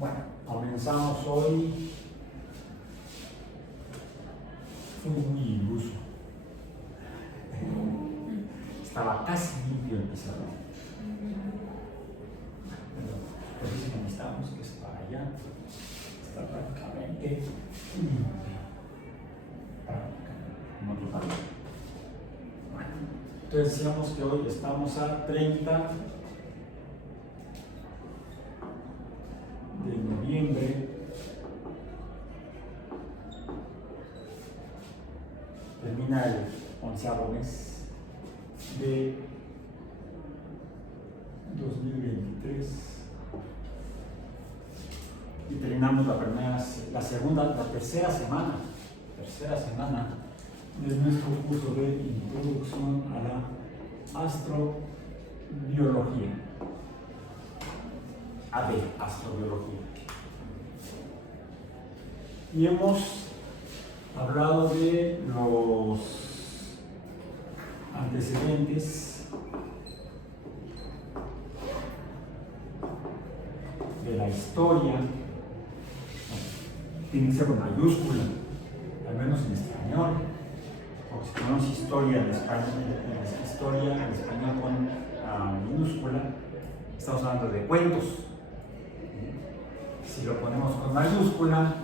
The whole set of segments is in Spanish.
Bueno, comenzamos hoy. Fue muy iluso. Estaba casi limpio el pizarrón. Pero sí necesitamos que es para allá. Está prácticamente limpio. Como total. Bueno, entonces decíamos que hoy estamos a 30 de noviembre. Termina el 11º mes de 2023 y terminamos la tercera semana de nuestro curso de introducción a la astrobiología. Astrobiología. Y hemos hablado de los antecedentes de la historia. Tiene que ser con mayúscula, al menos en español, porque si ponemos historia en español con minúscula, estamos hablando de cuentos. Si lo ponemos con mayúscula,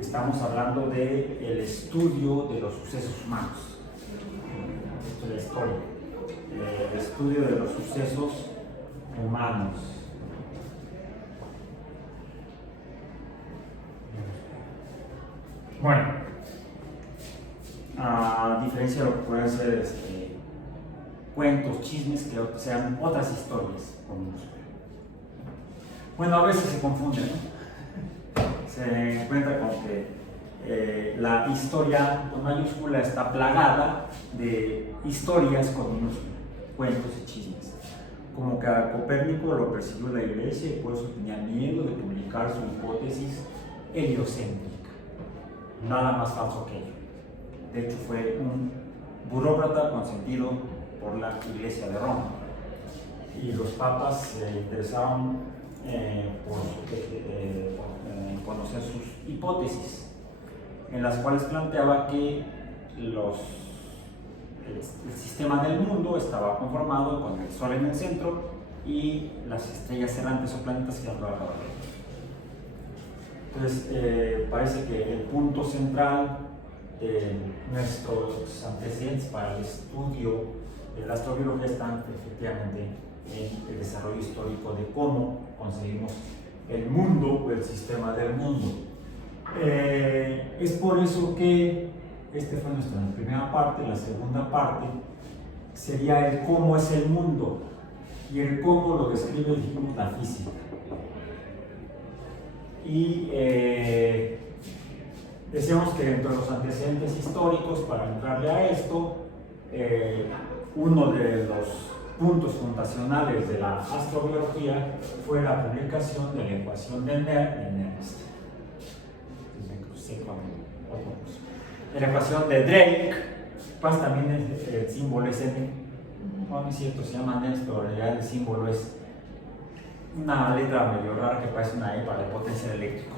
estamos hablando del estudio de los sucesos humanos. Esto es la historia. El estudio de los sucesos humanos. Bueno, a diferencia de lo que pueden ser cuentos, chismes, creo que sean otras historias. Bueno, a veces se confunden, ¿no? Se encuentra con que la historia con mayúscula está plagada de historias con minúscula, cuentos y chismes. Como que a Copérnico lo persiguió la iglesia y por eso tenía miedo de publicar su hipótesis heliocéntrica. Nada más falso que ello. De hecho, fue un burócrata consentido por la iglesia de Roma. Y los papas se interesaban por conocer sus hipótesis, en las cuales planteaba que el sistema del mundo estaba conformado con el Sol en el centro y las estrellas errantes o planetas que andaban alrededor. Entonces, parece que el punto central de nuestros antecedentes para el estudio de la astrobiología están efectivamente en el desarrollo histórico de cómo conseguimos el mundo o el sistema del mundo. Es por eso que fue nuestra primera parte. La segunda parte sería el cómo es el mundo, y el cómo lo describe, dijimos, la física. Y decíamos que dentro de los antecedentes históricos, para entrarle a esto, uno de los puntos fundacionales de la astrobiología fue la publicación de la ecuación de Nernst. La ecuación de Drake, pues también el símbolo es N. Bueno, es cierto, se llama Nernst, pero en realidad el símbolo es una letra medio rara que parece una E para el potencial eléctrico.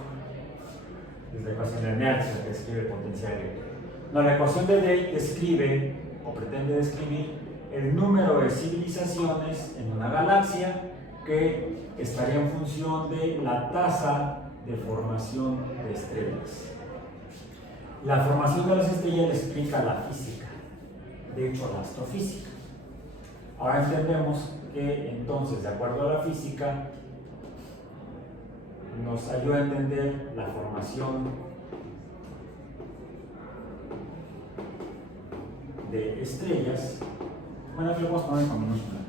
Es la ecuación de Nernst que describe el potencial eléctrico. No, la ecuación de Drake describe, o pretende describir, el número de civilizaciones en una galaxia que estaría en función de la tasa de formación de estrellas. La formación de las estrellas le explica la física, de hecho la astrofísica. Ahora entendemos que entonces, de acuerdo a la física, nos ayuda a entender la formación de estrellas. Bueno, aquí lo vamos a poner con minúscula.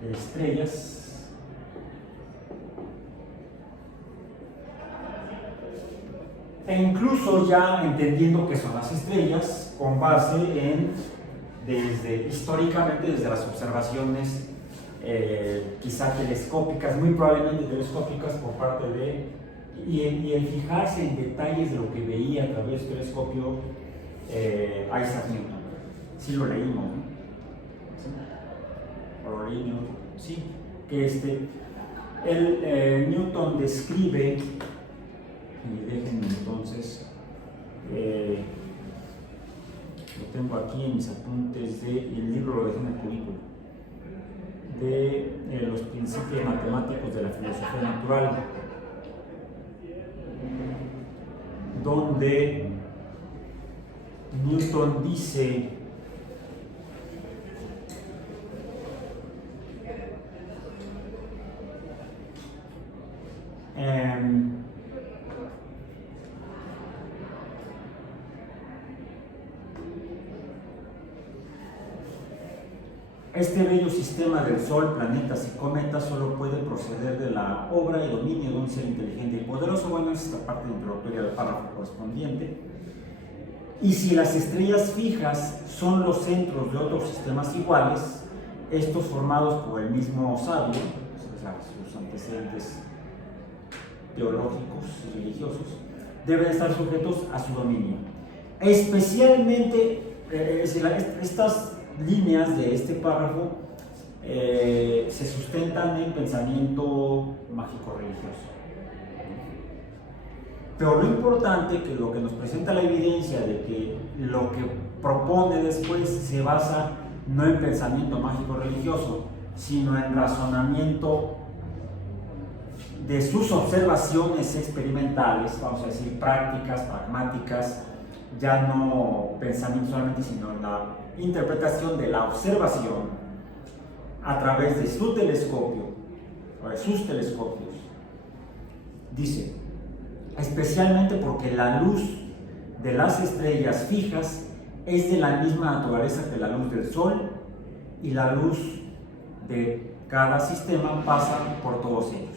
De estrellas e incluso ya entendiendo qué son las estrellas con base en, históricamente, desde las observaciones quizá telescópicas, muy probablemente telescópicas por parte de, y el fijarse en detalles de lo que veía a través del telescopio Isaac Newton. Sí lo leímos, ¿no? ¿Sí? Caroline Newton, sí, que Newton describe, y déjenme entonces, lo tengo aquí en mis apuntes del libro, lo dejé en el currículo, de los principios matemáticos de la filosofía natural, donde Newton dice este bello sistema del Sol, planetas y cometas solo puede proceder de la obra y dominio de un ser inteligente y poderoso. Bueno, es esta parte introductoria del párrafo correspondiente. Y si las estrellas fijas son los centros de otros sistemas iguales, estos formados por el mismo sabio, o sea, sus antecedentes teológicos y religiosos, deben estar sujetos a su dominio. Especialmente, estas líneas de este párrafo se sustentan en pensamiento mágico-religioso. Pero lo importante, que lo que nos presenta la evidencia de que lo que propone después se basa no en pensamiento mágico-religioso, sino en razonamiento de sus observaciones experimentales, vamos a decir prácticas, pragmáticas, ya no pensamiento solamente, sino en la interpretación de la observación a través de su telescopio, o de sus telescopios. Dice, especialmente porque la luz de las estrellas fijas es de la misma naturaleza que la luz del Sol, y la luz de cada sistema pasa por todos ellos.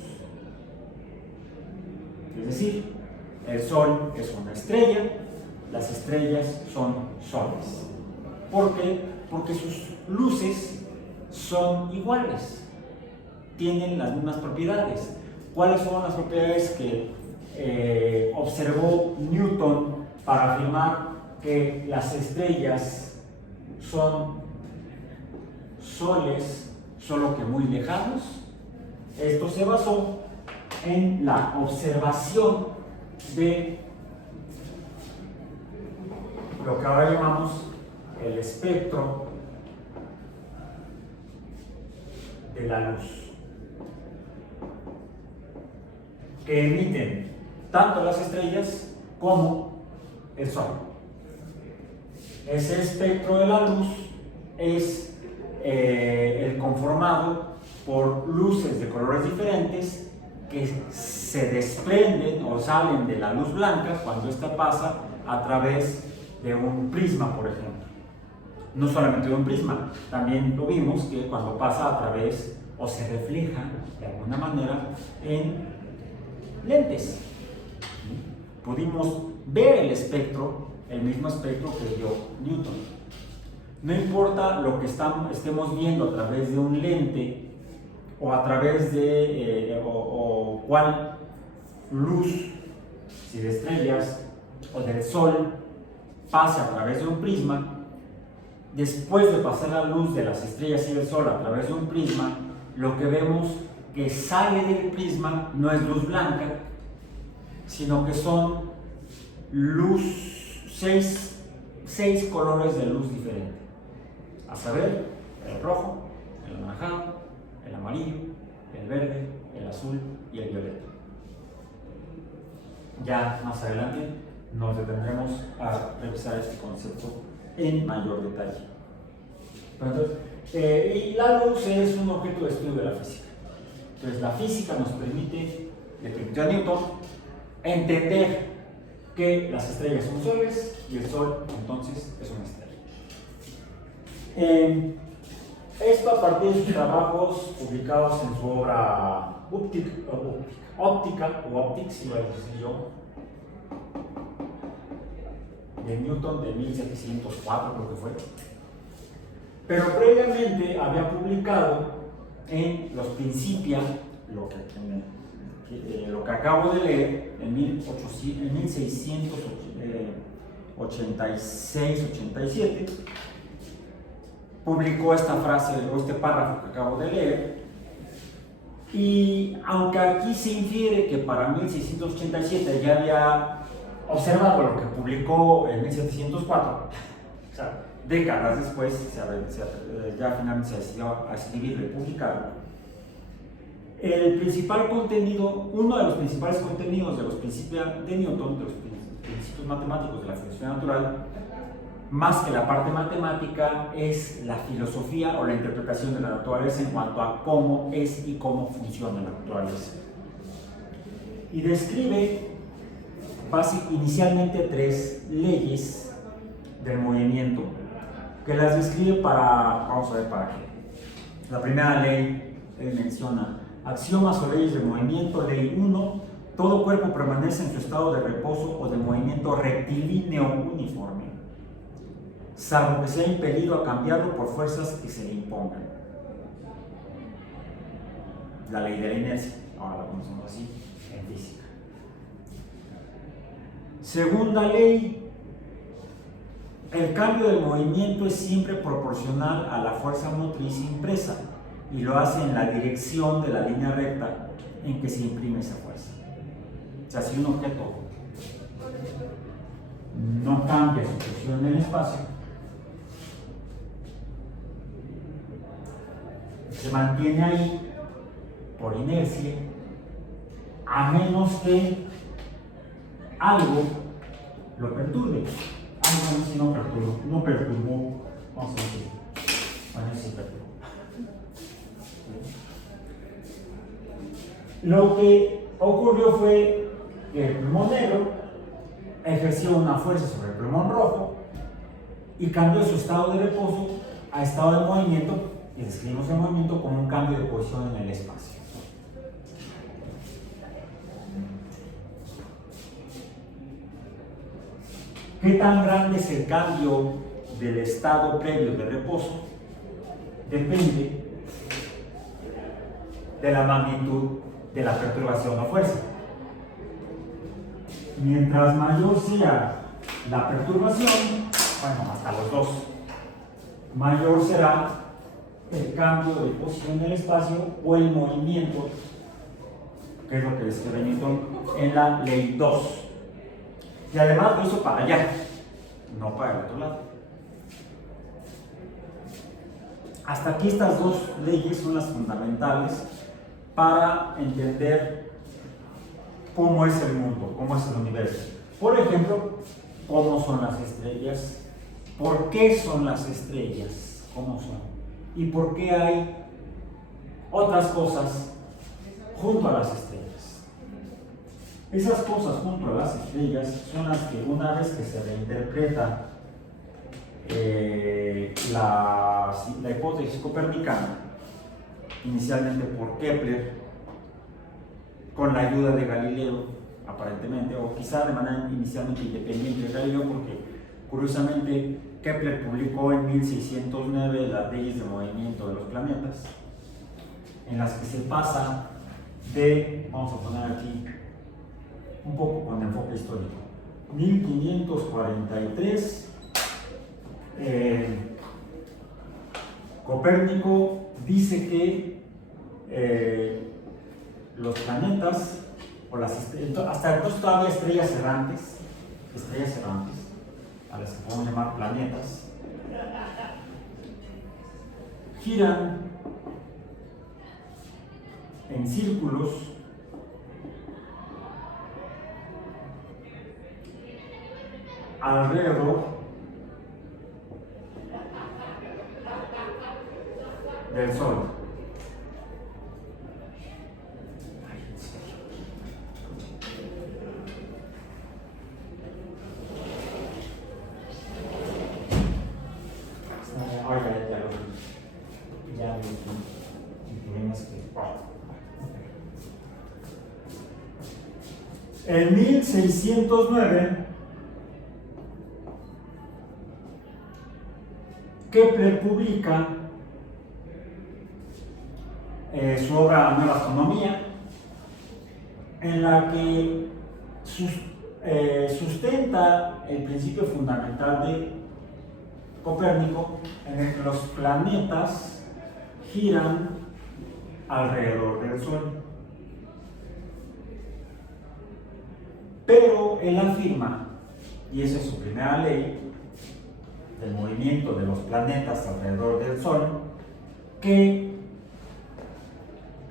Es decir, el Sol es una estrella, las estrellas son soles. ¿Por qué? Porque sus luces son iguales, tienen las mismas propiedades. ¿Cuáles son las propiedades que observó Newton para afirmar que las estrellas son soles, solo que muy lejanos? Esto se basó en la observación de lo que ahora llamamos el espectro de la luz, que emiten tanto las estrellas como el Sol. Ese espectro de la luz es el conformado por luces de colores diferentes que se desprenden o salen de la luz blanca cuando ésta pasa a través de un prisma, por ejemplo. No solamente de un prisma, también lo vimos que cuando pasa a través o se refleja de alguna manera en lentes. Pudimos ver el espectro, el mismo espectro que vio Newton. No importa lo que estemos viendo a través de un lente o a través de o cuál luz, si de estrellas o del Sol, pase a través de un prisma. Después de pasar la luz de las estrellas y del Sol a través de un prisma, lo que vemos que sale del prisma no es luz blanca, sino que son seis colores de luz diferentes, a saber, el rojo, el anaranjado, el amarillo, el verde, el azul y el violeta. Ya más adelante nos detendremos a revisar este concepto en mayor detalle. Entonces, y la luz es un objeto de estudio de la física. Entonces, la física nos le permitió a Newton entender que las estrellas son soles y el Sol entonces es una estrella. Esto a partir de sus trabajos publicados en su obra Óptica o Optics, iba a decir yo, de Newton de 1704 creo que fue. Pero previamente había publicado en los Principia, lo que acabo de leer, en 1686-87, publicó esta frase o este párrafo que acabo de leer. Y aunque aquí se infiere que para 1687 ya había observado lo que publicó en 1704, o sea, décadas después, ya finalmente se decidió a escribirlo y publicarlo, el principal contenido, uno de los principales contenidos de los principios de Newton, de los principios matemáticos de la filosofía natural, más que la parte matemática, es la filosofía o la interpretación de la naturaleza en cuanto a cómo es y cómo funciona la naturaleza. Y describe inicialmente 3 leyes del movimiento, que las describe vamos a ver para qué. La primera ley, él menciona axiomas o leyes del movimiento. Ley 1: todo cuerpo permanece en su estado de reposo o de movimiento rectilíneo uniforme, salvo que sea impelido a cambiarlo por fuerzas que se le impongan. La ley de la inercia, ahora la conocemos así en física. Segunda ley: el cambio del movimiento es siempre proporcional a la fuerza motriz impresa y lo hace en la dirección de la línea recta en que se imprime esa fuerza. O sea, si un objeto no cambia su posición en el espacio, se mantiene ahí por inercia, a menos que algo lo perturbe. Algo si no perturbó, vamos a decir, bueno, sí perturbó. Lo que ocurrió fue que el plumón negro ejerció una fuerza sobre el plumón rojo y cambió su estado de reposo a estado de movimiento, y describimos el movimiento como un cambio de posición en el espacio. ¿Qué tan grande es el cambio del estado previo de reposo? Depende de la magnitud de la perturbación o fuerza. Mientras mayor sea la perturbación, bueno, hasta los dos, mayor será el cambio de posición en el espacio o el movimiento, que es lo que describe Newton en la ley 2. Y además lo hizo para allá, no para el otro lado. Hasta aquí estas 2 leyes son las fundamentales para entender cómo es el mundo, cómo es el universo. Por ejemplo, cómo son las estrellas, por qué son las estrellas, cómo son, y por qué hay otras cosas junto a las estrellas. Esas cosas junto a las estrellas son las que, una vez que se reinterpreta la hipótesis copernicana, inicialmente por Kepler, con la ayuda de Galileo, aparentemente, o quizá de manera inicialmente independiente de Galileo, porque curiosamente Kepler publicó en 1609 las leyes de movimiento de los planetas, en las que se pasa de, vamos a poner aquí un poco con enfoque histórico, 1543, Copérnico dice que los planetas, o las hasta entonces todavía estrellas errantes, a las que podemos llamar planetas, giran en círculos alrededor del Sol. En 1609, Kepler publica su obra Nueva Astronomía, en la que sustenta el principio fundamental de Copérnico, en el que los planetas giran alrededor del Sol. Pero él afirma, y esa es su primera ley, del movimiento de los planetas alrededor del Sol, que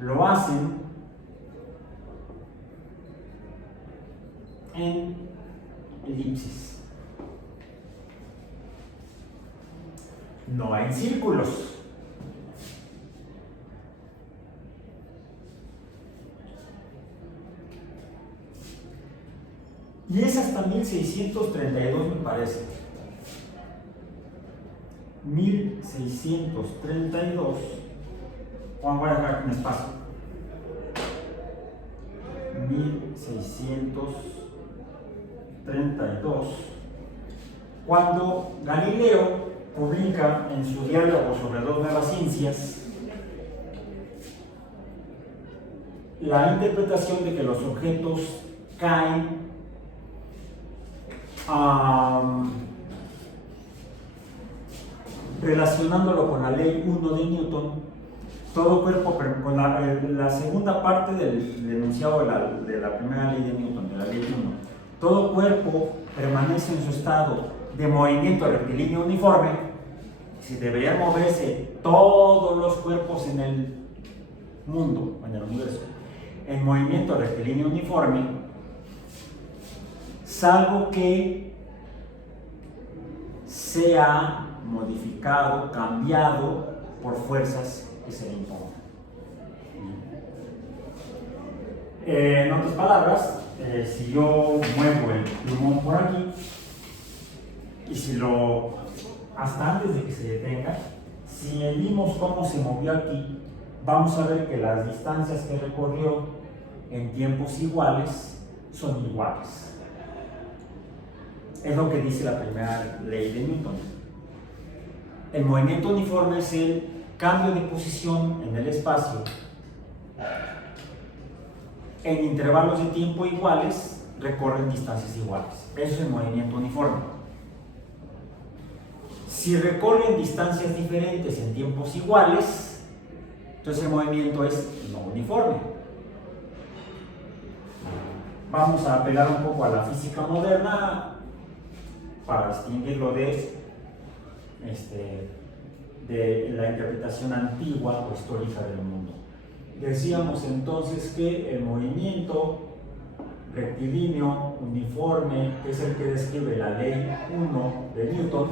lo hacen en elipsis, no en círculos. Y es hasta 1632, me parece. 1632. Voy a dejar un espacio. 1632. Cuando Galileo publica en su diálogo sobre dos nuevas ciencias la interpretación de que los objetos caen relacionándolo con la ley 1 de Newton, todo cuerpo, con la segunda parte del enunciado de la primera ley de Newton, de la ley 1, todo cuerpo permanece en su estado de movimiento rectilíneo uniforme. Si deberían moverse todos los cuerpos en el mundo, en el universo, en movimiento rectilíneo uniforme, salvo que sea modificado, cambiado por fuerzas que se le impongan. En otras palabras, si yo muevo el plumón por aquí y si hasta antes de que se detenga, si medimos cómo se movió aquí, vamos a ver que las distancias que recorrió en tiempos iguales son iguales. Es lo que dice la primera ley de Newton. El movimiento uniforme es el cambio de posición en el espacio en intervalos de tiempo iguales, recorren distancias iguales. Eso es el movimiento uniforme. Si recorren distancias diferentes en tiempos iguales, entonces el movimiento es no uniforme. Vamos a apelar un poco a la física moderna para distinguirlo de la interpretación antigua o histórica del mundo. Decíamos entonces que el movimiento rectilíneo uniforme, que es el que describe la ley 1 de Newton,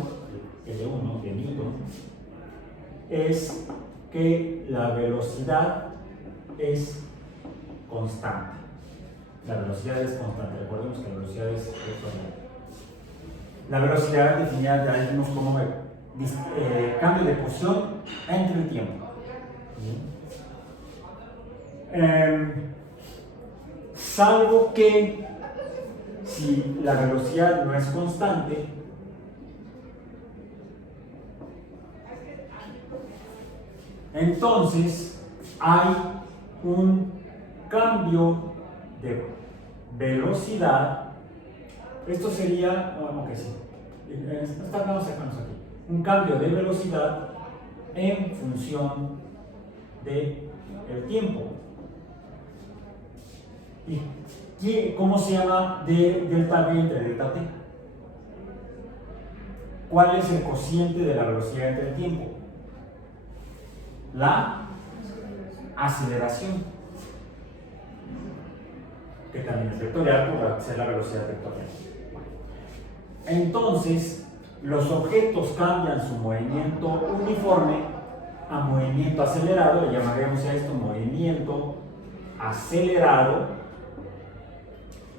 L1 de Newton, es que la velocidad es constante. La velocidad es constante. Recordemos que la velocidad es vectorial. La velocidad definida ya dijimos como cambio de posición entre el tiempo. Salvo que si la velocidad no es constante, entonces hay un cambio de velocidad. Esto sería, ok, sí, vamos a sacarnos aquí, un cambio de velocidad en función del tiempo. ¿Y cómo se llama de delta V entre delta T? ¿Cuál es el cociente de la velocidad entre el tiempo? La aceleración, que también es vectorial por ser la velocidad vectorial. Entonces, los objetos cambian su movimiento uniforme a movimiento acelerado, le llamaríamos a esto movimiento acelerado,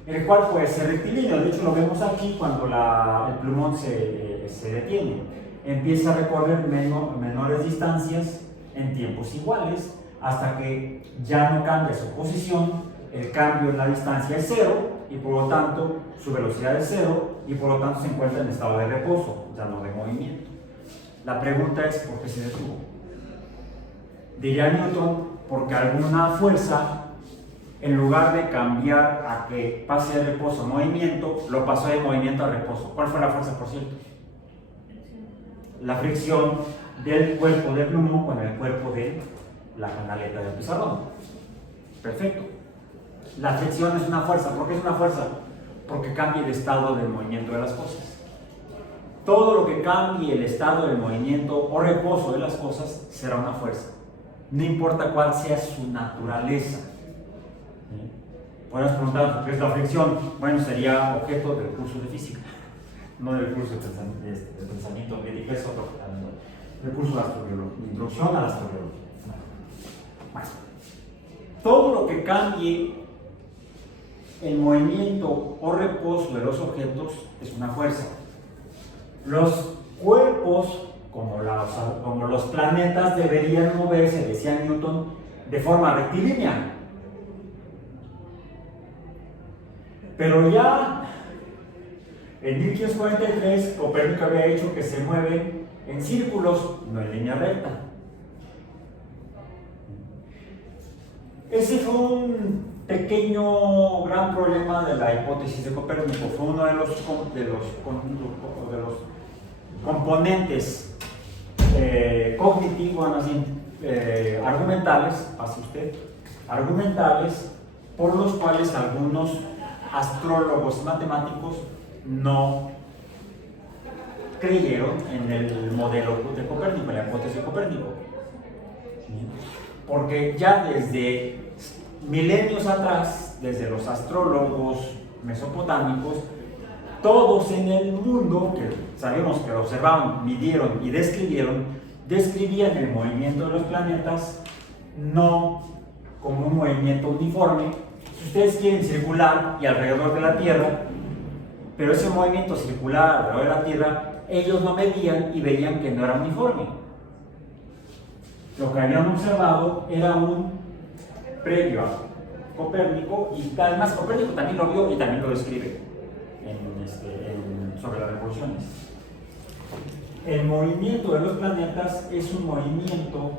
el cual puede ser rectilíneo. De hecho, lo vemos aquí cuando el plumón se detiene. Empieza a recorrer menores distancias en tiempos iguales hasta que ya no cambia su posición, el cambio en la distancia es cero y por lo tanto su velocidad es cero y por lo tanto se encuentra en estado de reposo, ya no de movimiento. La pregunta es ¿por qué se detuvo? Diría Newton, porque alguna fuerza, en lugar de cambiar a que pase de reposo a movimiento, lo pasó de movimiento a reposo. ¿Cuál fue la fuerza, por cierto? la fricción del cuerpo del plumo con el cuerpo de la canaleta del pizarrón. Perfecto. La fricción es una fuerza. ¿Por qué es una fuerza? Porque cambia el estado del movimiento de las cosas. Todo lo que cambie el estado del movimiento o reposo de las cosas será una fuerza. No importa cuál sea su naturaleza. Podemos preguntar, ¿qué es la fricción? Bueno, sería objeto del curso de física, no del curso de pensamiento médico, es otro, del curso de astrobiología, introducción a la astrobiología. Bueno, todo lo que cambie el movimiento o reposo de los objetos es una fuerza. Los cuerpos, como los planetas, deberían moverse, decía Newton, de forma rectilínea. Pero ya en 1543 Copérnico había dicho que se mueven en círculos, no en línea recta. Ese fue un pequeño, gran problema de la hipótesis de Copérnico. Fue uno de los componentes cognitivos, argumentales, pase usted, argumentales, por los cuales algunos astrólogos matemáticos no creyeron en el modelo de Copérnico, en la hipótesis de Copérnico. Porque ya desde milenios atrás, desde los astrólogos mesopotámicos, todos en el mundo, que sabemos que lo observaron, midieron y describían el movimiento de los planetas no como un movimiento uniforme. Si ustedes quieren, circular y alrededor de la Tierra, pero ese movimiento circular alrededor de la Tierra, ellos lo medían y veían que no era uniforme. Lo que habían observado era un previo a Copérnico, y además Copérnico también lo vio y también lo describe sobre las revoluciones. El movimiento de los planetas es un movimiento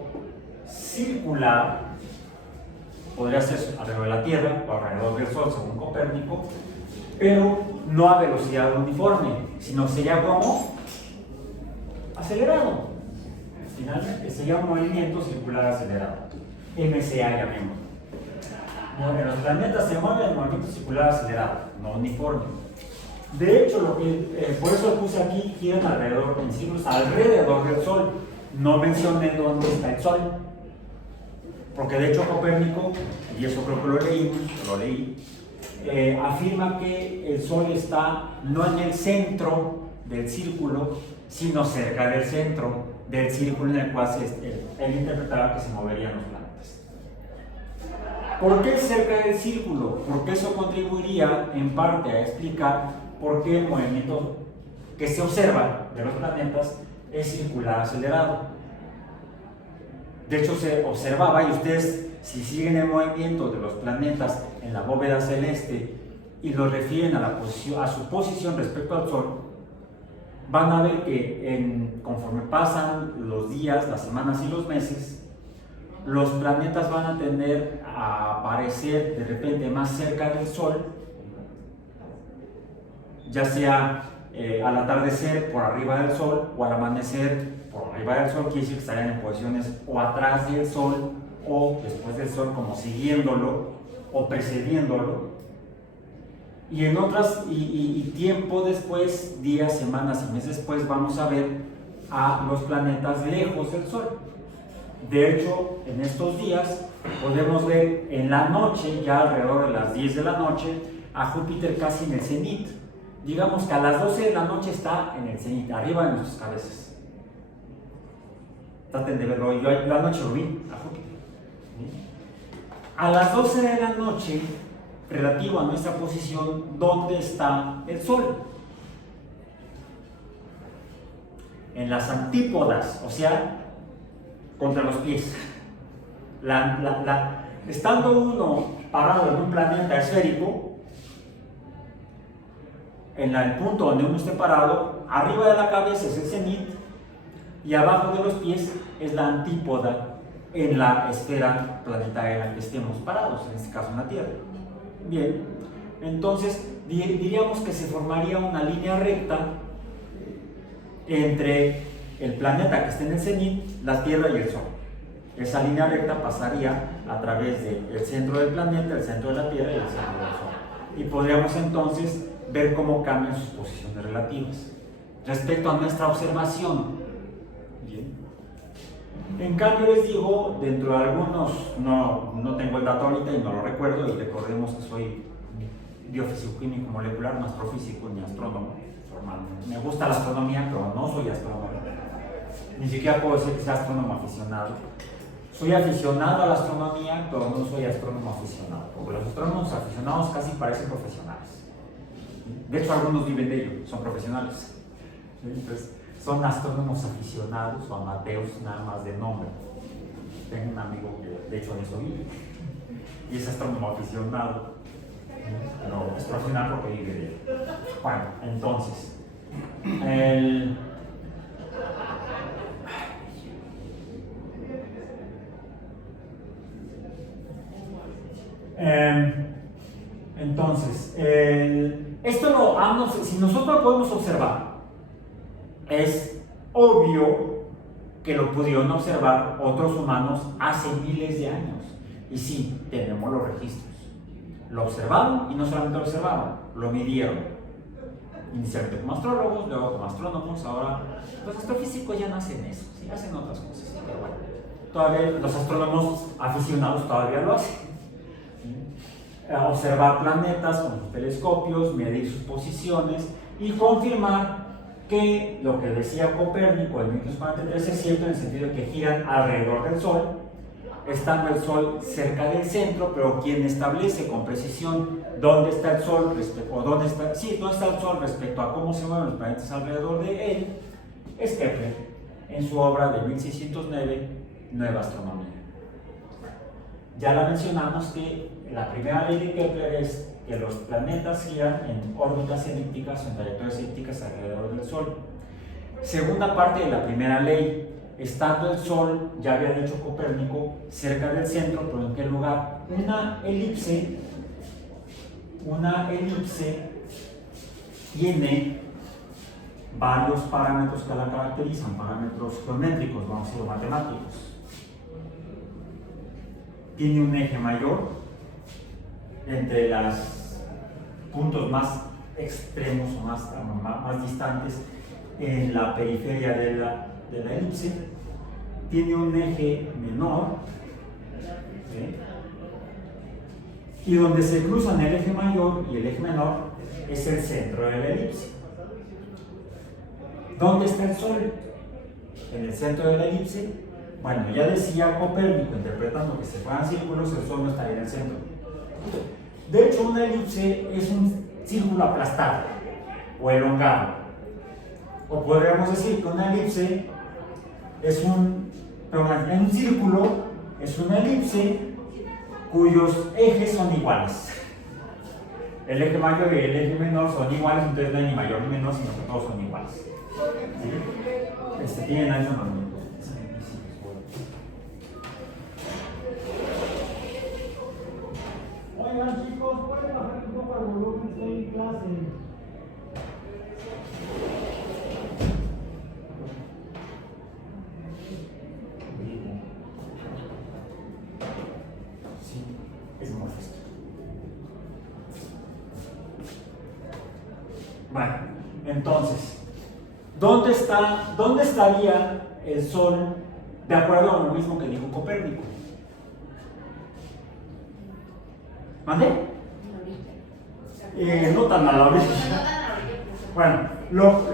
circular, podría ser alrededor de la Tierra o alrededor del Sol según Copérnico, pero no a velocidad uniforme, sino sería como acelerado. Finalmente sería un movimiento circular acelerado, MCA llamémoslo. En los planetas se mueve el movimiento circular acelerado, no uniforme. De hecho, por eso puse aquí, giran alrededor, en círculos alrededor del Sol. No mencioné dónde está el Sol, porque de hecho Copérnico, y eso creo que lo leí, afirma que el Sol está no en el centro del círculo, sino cerca del centro del círculo en el cual él interpretaba que se moverían los planetas. ¿Por qué cerca del círculo? Porque eso contribuiría en parte a explicar por qué el movimiento que se observa de los planetas es circular acelerado. De hecho, se observaba, y ustedes, si siguen el movimiento de los planetas en la bóveda celeste y lo refieren a su posición respecto al Sol, van a ver que conforme pasan los días, las semanas y los meses, los planetas van a tender a aparecer de repente más cerca del Sol, ya sea al atardecer por arriba del Sol o al amanecer por arriba del Sol. Quiere decir que estarían en posiciones o atrás del Sol o después del Sol, como siguiéndolo o precediéndolo. Y en otras, y tiempo después, días, semanas y meses después, vamos a ver a los planetas lejos del Sol. De hecho, en estos días podemos ver en la noche, ya alrededor de las 10 de la noche, a Júpiter casi en el cenit. Digamos que a las 12 de la noche está en el cenit, arriba de nuestras cabezas. Traten de verlo, yo anoche lo vi a Júpiter. A las 12 de la noche, relativo a nuestra posición, ¿dónde está el Sol? En las antípodas, o sea, contra los pies. Estando uno parado en un planeta esférico, en el punto donde uno esté parado, arriba de la cabeza es el cenit y abajo de los pies es la antípoda en la esfera planetaria en la que estemos parados, en este caso en la Tierra. Bien, entonces diríamos que se formaría una línea recta entre el planeta que esté en el cenit, la Tierra y el Sol. Esa línea recta pasaría a través del centro del planeta, el centro de la Tierra y el centro del Sol. Y podríamos entonces ver cómo cambian sus posiciones relativas. Respecto a nuestra observación, bien. En cambio les digo, dentro de algunos, no tengo el dato ahorita y no lo recuerdo, y recordemos que soy biofísico-químico molecular, no astrofísico ni astrónomo formalmente. Me gusta la astronomía, pero no soy astrónomo. Ni siquiera puedo decir que sea astrónomo aficionado. Soy aficionado a la astronomía, pero no soy astrónomo aficionado, porque los astrónomos aficionados casi parecen profesionales. De hecho, algunos viven de ello, son profesionales. Entonces, son astrónomos aficionados o amateurs nada más de nombre. Tengo un amigo que de hecho en eso vive y es astrónomo aficionado, pero es profesional porque vive de ello. Bueno, entonces, si nosotros lo podemos observar, es obvio que lo pudieron observar otros humanos hace miles de años. Y sí, tenemos los registros. Lo observaron y no solamente lo observaron, lo midieron. Inicialmente como astrólogos, luego como astrónomos, ahora los astrofísicos ya no hacen eso, ¿sí? Hacen otras cosas, pero bueno, todavía los astrónomos aficionados todavía lo hacen. Observar planetas con sus telescopios, medir sus posiciones y confirmar que lo que decía Copérnico en 1543 es cierto en el sentido de que giran alrededor del Sol, estando el Sol cerca del centro, pero quien establece con precisión dónde está el Sol dónde está el Sol respecto a cómo se mueven los planetas alrededor de él es Kepler en su obra de 1609, Nueva Astronomía. Ya la mencionamos que la primera ley de Kepler es que los planetas giran en órbitas elípticas o en trayectorias elípticas alrededor del Sol. Segunda parte de la primera ley, estando el Sol, ya había dicho Copérnico, cerca del centro, pero ¿en qué lugar? Una elipse tiene varios parámetros que la caracterizan, parámetros geométricos, vamos a decir, matemáticos. Tiene un eje mayor entre los puntos más extremos o más distantes en la periferia de la elipse. Tiene un eje menor, ¿sí? Y donde se cruzan el eje mayor y el eje menor es el centro de la elipse. ¿Dónde está el Sol? En el centro de la elipse. Bueno, ya decía Copérnico, interpretando que se fueran círculos, el Sol no estaría en el centro. De hecho, una elipse es un círculo aplastado o elongado. O podríamos decir que una elipse es un círculo es una elipse cuyos ejes son iguales. El eje mayor y el eje menor son iguales, entonces no hay ni mayor ni menor, sino que todos son iguales. ¿Sí? Tienen la misma magnitud. Oigan chicos, ¿pueden bajar un poco el volumen? Estoy en clase. Sí, es molesto. Bueno, entonces, ¿dónde estaría el Sol de acuerdo a lo mismo que dijo Copérnico? ¿Mande? No tan a la orilla. Bueno,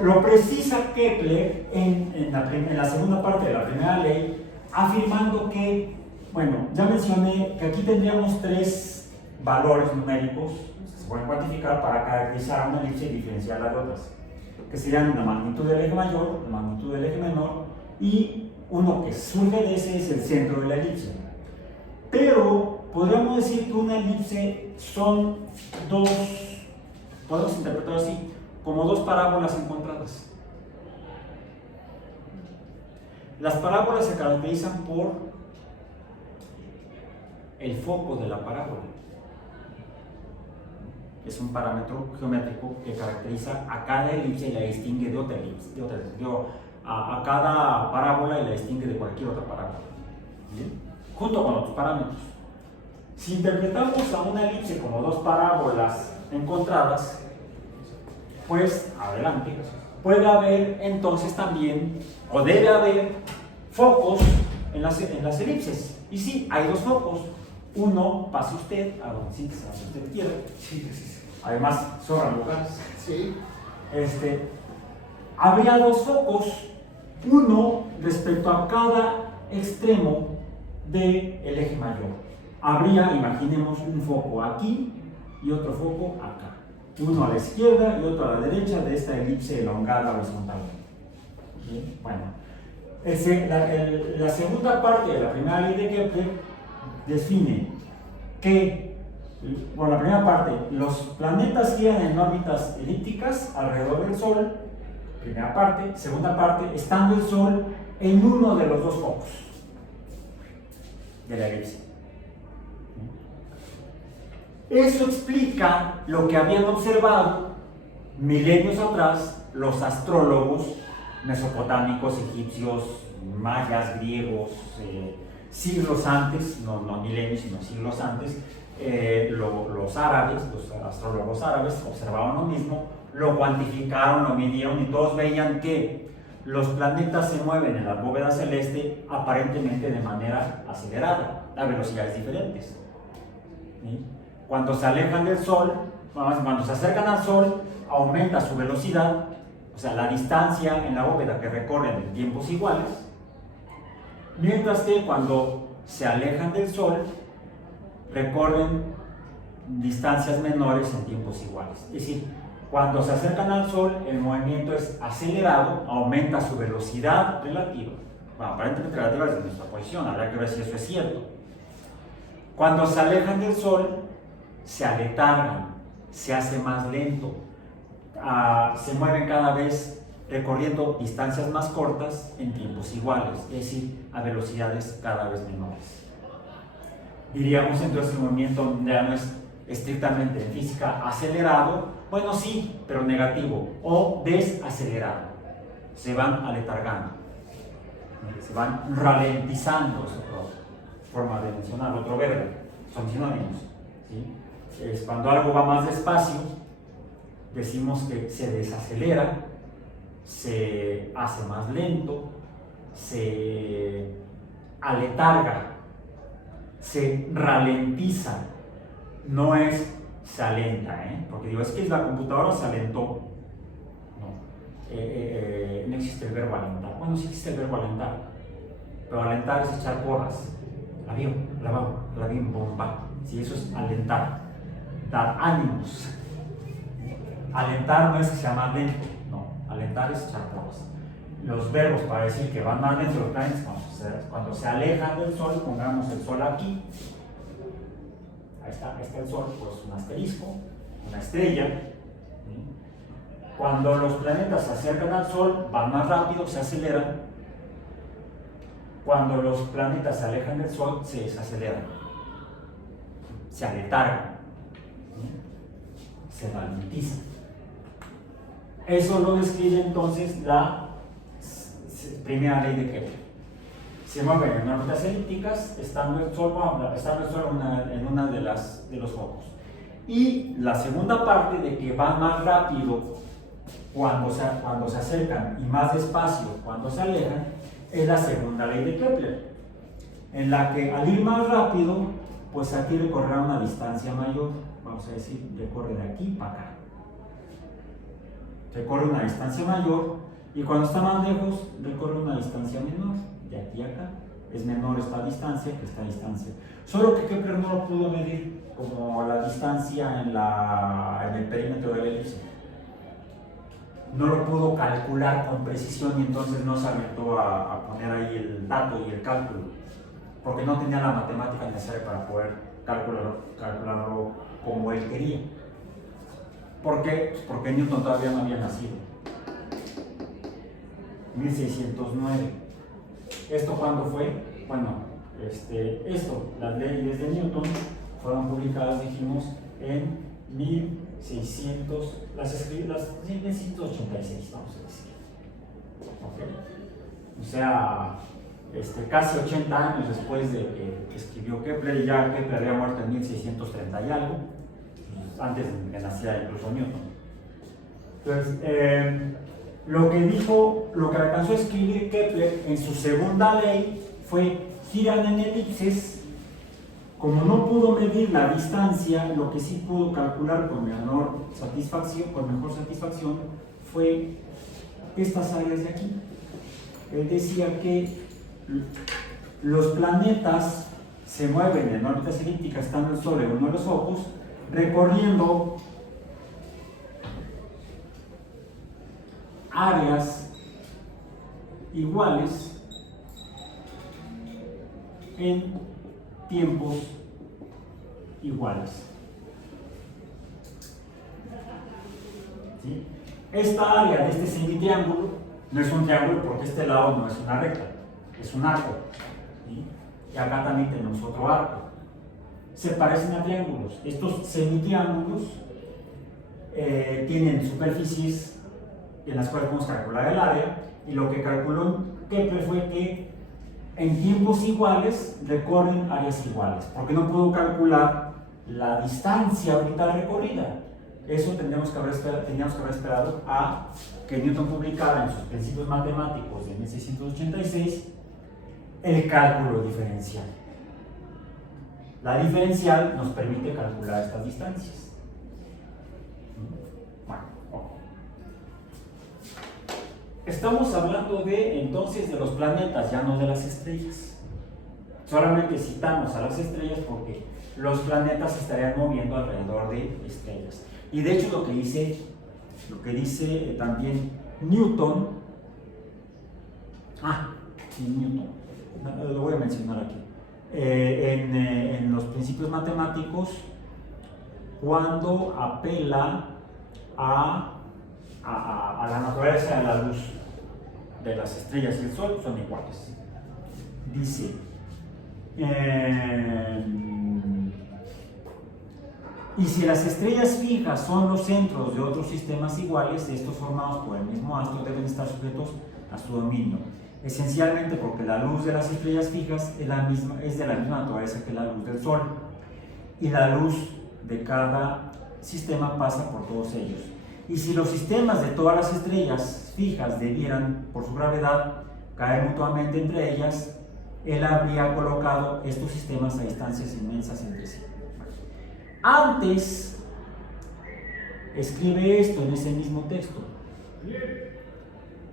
lo precisa Kepler en la segunda parte de la primera ley, afirmando que, bueno, ya mencioné que aquí tendríamos tres valores numéricos que se pueden cuantificar para caracterizar una elipse y diferenciarla de otras, que serían la magnitud del eje mayor, la magnitud del eje menor, y uno que surge de ese es el centro de la elipse. Pero podríamos decir que una elipse son podemos interpretarlo así, como dos parábolas encontradas. Las parábolas se caracterizan por el foco de la parábola. Es un parámetro geométrico que caracteriza a cada elipse y la distingue de otra elipse. a cada parábola y la distingue de cualquier otra parábola. ¿Bien? Junto con otros parámetros. Si interpretamos a una elipse como dos parábolas encontradas, pues adelante, puede haber entonces también, o debe haber, focos en las elipses. Y sí, hay dos focos. Uno, pase usted a donde sí, usted quiera. Sí. Además, sobran lugares. Sí. Habría dos focos, uno respecto a cada extremo del eje mayor. Habría, imaginemos, un foco aquí y otro foco acá. Uno a la izquierda y otro a la derecha de esta elipse elongada horizontalmente. Bien, bueno. La segunda parte de la primera ley de Kepler define que, bueno, la primera parte, los planetas giran en órbitas elípticas alrededor del Sol, primera parte. Segunda parte, estando el Sol en uno de los dos focos de la elipse. Eso explica lo que habían observado milenios atrás los astrólogos mesopotámicos, egipcios, mayas, griegos, siglos antes, no milenios, sino siglos antes. Los árabes, los astrólogos árabes observaban lo mismo, lo cuantificaron, lo midieron y todos veían que los planetas se mueven en la bóveda celeste aparentemente de manera acelerada, a velocidades diferentes. ¿Sí? Cuando se alejan del Sol, cuando se acercan al Sol, aumenta su velocidad, o sea, la distancia en la bóveda que recorren en tiempos iguales, mientras que cuando se alejan del Sol, recorren distancias menores en tiempos iguales. Es decir, cuando se acercan al Sol, el movimiento es acelerado, aumenta su velocidad relativa. Bueno, aparentemente relativa desde nuestra posición, habrá que ver si eso es cierto. Cuando se alejan del Sol, se aletargan, se hace más lento, se mueven cada vez recorriendo distancias más cortas en tiempos iguales, es decir, a velocidades cada vez menores. Diríamos entonces que el movimiento ya no es estrictamente en física acelerado, bueno sí, pero negativo, o desacelerado. Se van aletargando, se van ralentizando, es otra forma de mencionar, otro verbo, son sinónimos. ¿Sí? Es cuando algo va más despacio, decimos que se desacelera, se hace más lento, se aletarga, se ralentiza, no es se alenta, porque digo, es que la computadora se alentó. No existe el verbo alentar. Bueno, sí existe el verbo alentar, pero alentar es echar porras. La bien bomba. Sí, eso es alentar, dar ánimos. Alentar no es que sea más lento, no, alentar es echar porras. Los verbos para decir que van más lento los planetas cuando se alejan del Sol, pongamos el Sol aquí. Ahí está el Sol, pues un asterisco, una estrella. Cuando los planetas se acercan al Sol, van más rápido, se aceleran. Cuando los planetas se alejan del Sol, se desaceleran, se aletargan, se ralentizan. Eso lo describe entonces la primera ley de Kepler. Se mueven en órbitas elípticas, estando el Sol en una de los focos. Y la segunda parte de que van más rápido cuando se acercan y más despacio cuando se alejan, es la segunda ley de Kepler, en la que al ir más rápido, pues aquí recorrerá una distancia mayor, vamos a decir, recorre de aquí para acá. Recorre una distancia mayor, y cuando está más lejos, recorre una distancia menor, de aquí a acá. Es menor esta distancia que esta distancia. Solo que Kepler no lo pudo medir como la distancia en el perímetro de la elipse. No lo pudo calcular con precisión y entonces no se aventó a poner ahí el dato y el cálculo, porque no tenía la matemática necesaria para poder calcularlo como él quería. ¿Por qué? Pues porque Newton todavía no había nacido. 1609. ¿Esto cuándo fue? Bueno, las leyes de Newton fueron publicadas, dijimos, en 1686, vamos a decir. ¿ok? O sea, casi 80 años después de que escribió Kepler, y ya Kepler había muerto en 1630 y algo, antes de que naciera incluso Newton. Entonces, lo que alcanzó a escribir Kepler en su segunda ley fue: giran en elipses. Como no pudo medir la distancia, lo que sí pudo calcular con mejor satisfacción fue estas áreas de aquí. Él decía que los planetas se mueven en órbitas elípticas estando el Sol en uno de los focos, recorriendo áreas iguales en tiempos iguales. ¿Sí? Esta área de este semitriángulo no es un triángulo porque este lado no es una recta, es un arco. ¿Sí? Y acá también tenemos otro arco. Se parecen a triángulos. Estos semitriángulos tienen superficies en las cuales podemos calcular el área, y lo que calculó Kepler fue que en tiempos iguales recorren áreas iguales, porque no puedo calcular la distancia orbital recorrida. Eso teníamos que haber esperado a que Newton publicara en sus principios matemáticos de 1686 el cálculo diferencial. La diferencial nos permite calcular estas distancias. Bueno, estamos hablando entonces de los planetas, ya no de las estrellas. Solamente citamos a las estrellas porque los planetas se estarían moviendo alrededor de estrellas. Y de hecho lo que dice también Newton, Newton, lo voy a mencionar aquí, en los principios matemáticos, cuando apela a la naturaleza de la luz de las estrellas y el Sol, son iguales. Dice, y si las estrellas fijas son los centros de otros sistemas iguales, estos formados por el mismo astro deben estar sujetos a su dominio, esencialmente porque la luz de las estrellas fijas es de la misma naturaleza que la luz del Sol, y la luz de cada sistema pasa por todos ellos. Y si los sistemas de todas las estrellas fijas debieran, por su gravedad, caer mutuamente entre ellas, él habría colocado estos sistemas a distancias inmensas entre sí. Antes, escribe esto en ese mismo texto: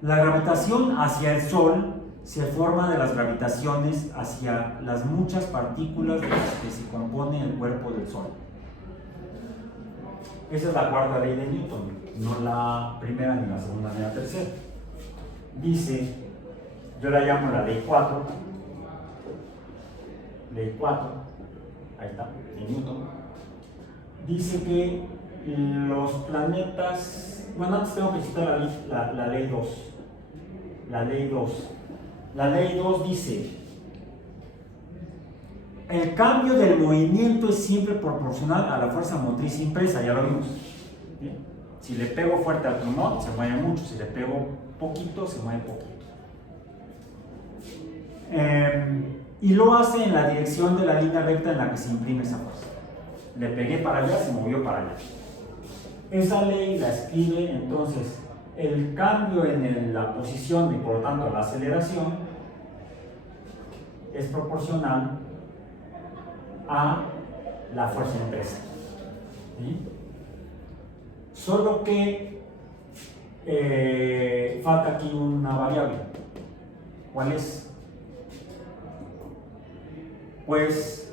la gravitación hacia el Sol se forma de las gravitaciones hacia las muchas partículas de las que se compone el cuerpo del Sol. Esa es la cuarta ley de Newton, no la primera, ni la segunda, ni la tercera. Dice, yo la llamo la ley 4, ahí está, de Newton. Dice que los planetas, bueno, antes tengo que citar la ley 2. La ley 2 dice: el cambio del movimiento es siempre proporcional a la fuerza motriz impresa, ya lo vimos. ¿Bien? Si le pego fuerte al plumón, se mueve mucho; si le pego poquito, se mueve poquito. Y lo hace en la dirección de la línea recta en la que se imprime esa fuerza. Le pegué para allá, se movió para allá. Esa ley la escribe entonces: el cambio en la posición y por lo tanto la aceleración es proporcional a la fuerza impresa. ¿Sí? Solo que falta aquí una variable. ¿Cuál es? Pues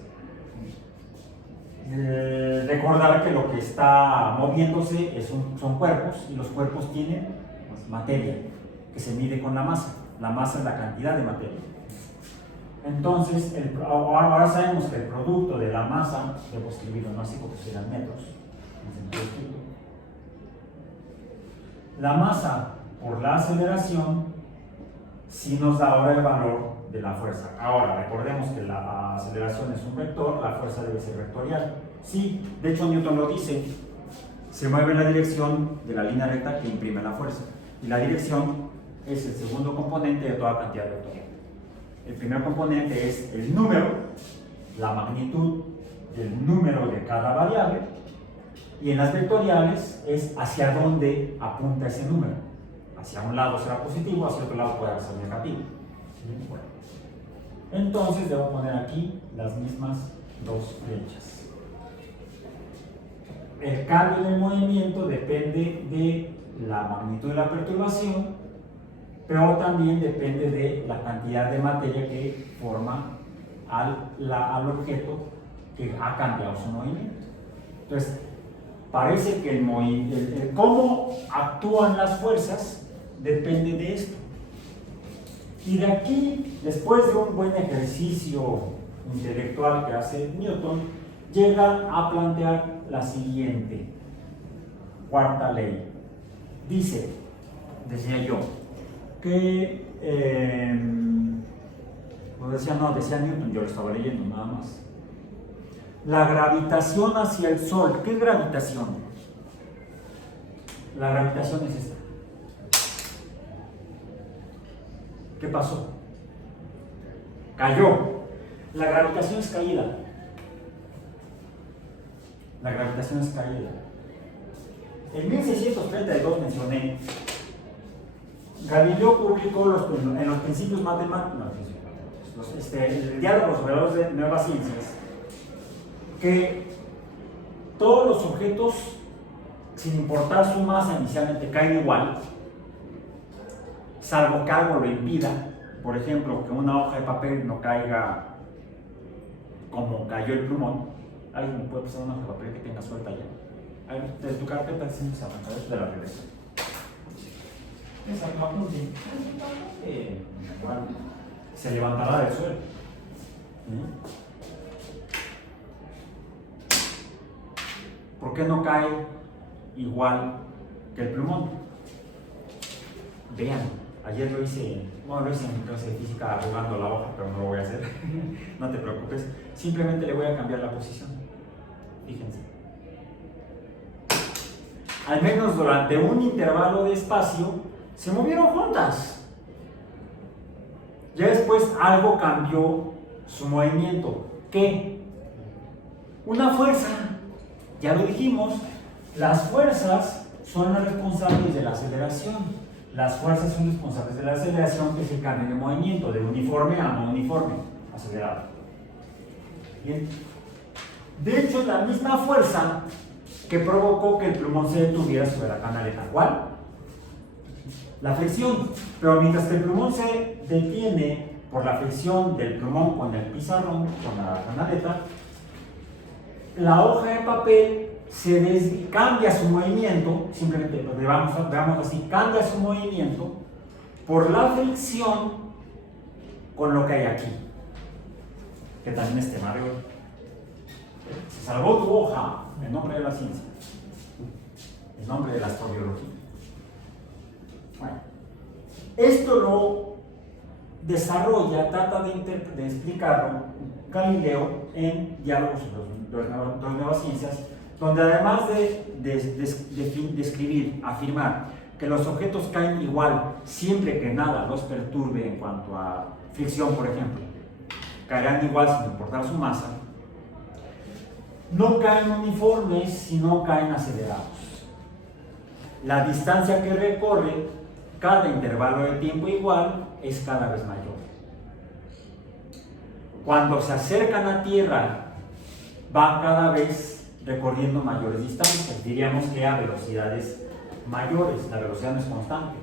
recordar que lo que está moviéndose son cuerpos, y los cuerpos tienen materia que se mide con la masa. La masa es la cantidad de materia. Entonces, ahora sabemos que el producto de la masa, debo escribirlo no así porque serán metros, la masa por la aceleración sí nos da ahora el valor de la fuerza. Ahora, recordemos que la aceleración es un vector, la fuerza debe ser vectorial. Sí, de hecho Newton lo dice: se mueve en la dirección de la línea recta que imprime la fuerza. Y la dirección es el segundo componente de toda cantidad vectorial. El primer componente es el número, la magnitud del número de cada variable, y en las vectoriales es hacia dónde apunta ese número. Hacia un lado será positivo, hacia otro lado puede ser negativo. Bueno. Entonces debo poner aquí las mismas dos flechas. El cambio de movimiento depende de la magnitud de la perturbación, pero también depende de la cantidad de materia que forma al objeto que ha cambiado su movimiento. Entonces, parece que el cómo actúan las fuerzas depende de esto. Y de aquí, después de un buen ejercicio intelectual que hace Newton, llega a plantear la siguiente cuarta ley. Decía yo, que decía Newton, yo lo estaba leyendo nada más. La gravitación hacia el Sol. ¿Qué es gravitación? La gravitación es esta. ¿Qué pasó? Cayó. La gravitación es caída. La gravitación es caída. En 1632 mencioné, Galileo publicó en los principios matemáticos, el diálogo sobre las nuevas ciencias, que todos los objetos, sin importar su masa inicialmente, caen igual, salvo que algo lo impida. Por ejemplo, que una hoja de papel no caiga como cayó el plumón. ¿Alguien me puede pasar una hoja de papel que tenga suelta ya? De tu carpeta sin arrancar de la regresa. Se levantará del suelo. ¿Por qué no cae igual que el plumón? Vean, ayer lo hice en mi clase de física arrugando la hoja, pero no lo voy a hacer. No te preocupes, simplemente le voy a cambiar la posición. Fíjense. Al menos durante un intervalo de espacio se movieron juntas. Ya después algo cambió su movimiento. ¿Qué? Una fuerza. Ya lo dijimos, las fuerzas son las responsables de la aceleración. Las fuerzas son responsables de la aceleración, que es el cambio de movimiento, de uniforme a no uniforme, acelerado. Bien. De hecho, es la misma fuerza que provocó que el plumón se detuviera sobre la canaleta. ¿Cuál? La fricción. Pero mientras que el plumón se detiene por la fricción del plumón con el pizarrón, con la canaleta, la hoja de papel cambia su movimiento, simplemente veamos así, cambia su movimiento por la fricción con lo que hay aquí, que también es tema de hoy. Se salvó tu hoja en nombre de la ciencia, en nombre de la astrobiología. Bueno, esto lo desarrolla, trata de explicarlo Galileo en Diálogos sobre las nuevas ciencias, donde además de escribir, afirmar que los objetos caen igual siempre que nada los perturbe en cuanto a fricción, por ejemplo, caerán igual sin importar su masa, no caen uniformes, sino caen acelerados. La distancia que recorre cada intervalo de tiempo igual es cada vez mayor. Cuando se acercan a Tierra, van cada vez recorriendo mayores distancias. Diríamos que a velocidades mayores. La velocidad no es constante,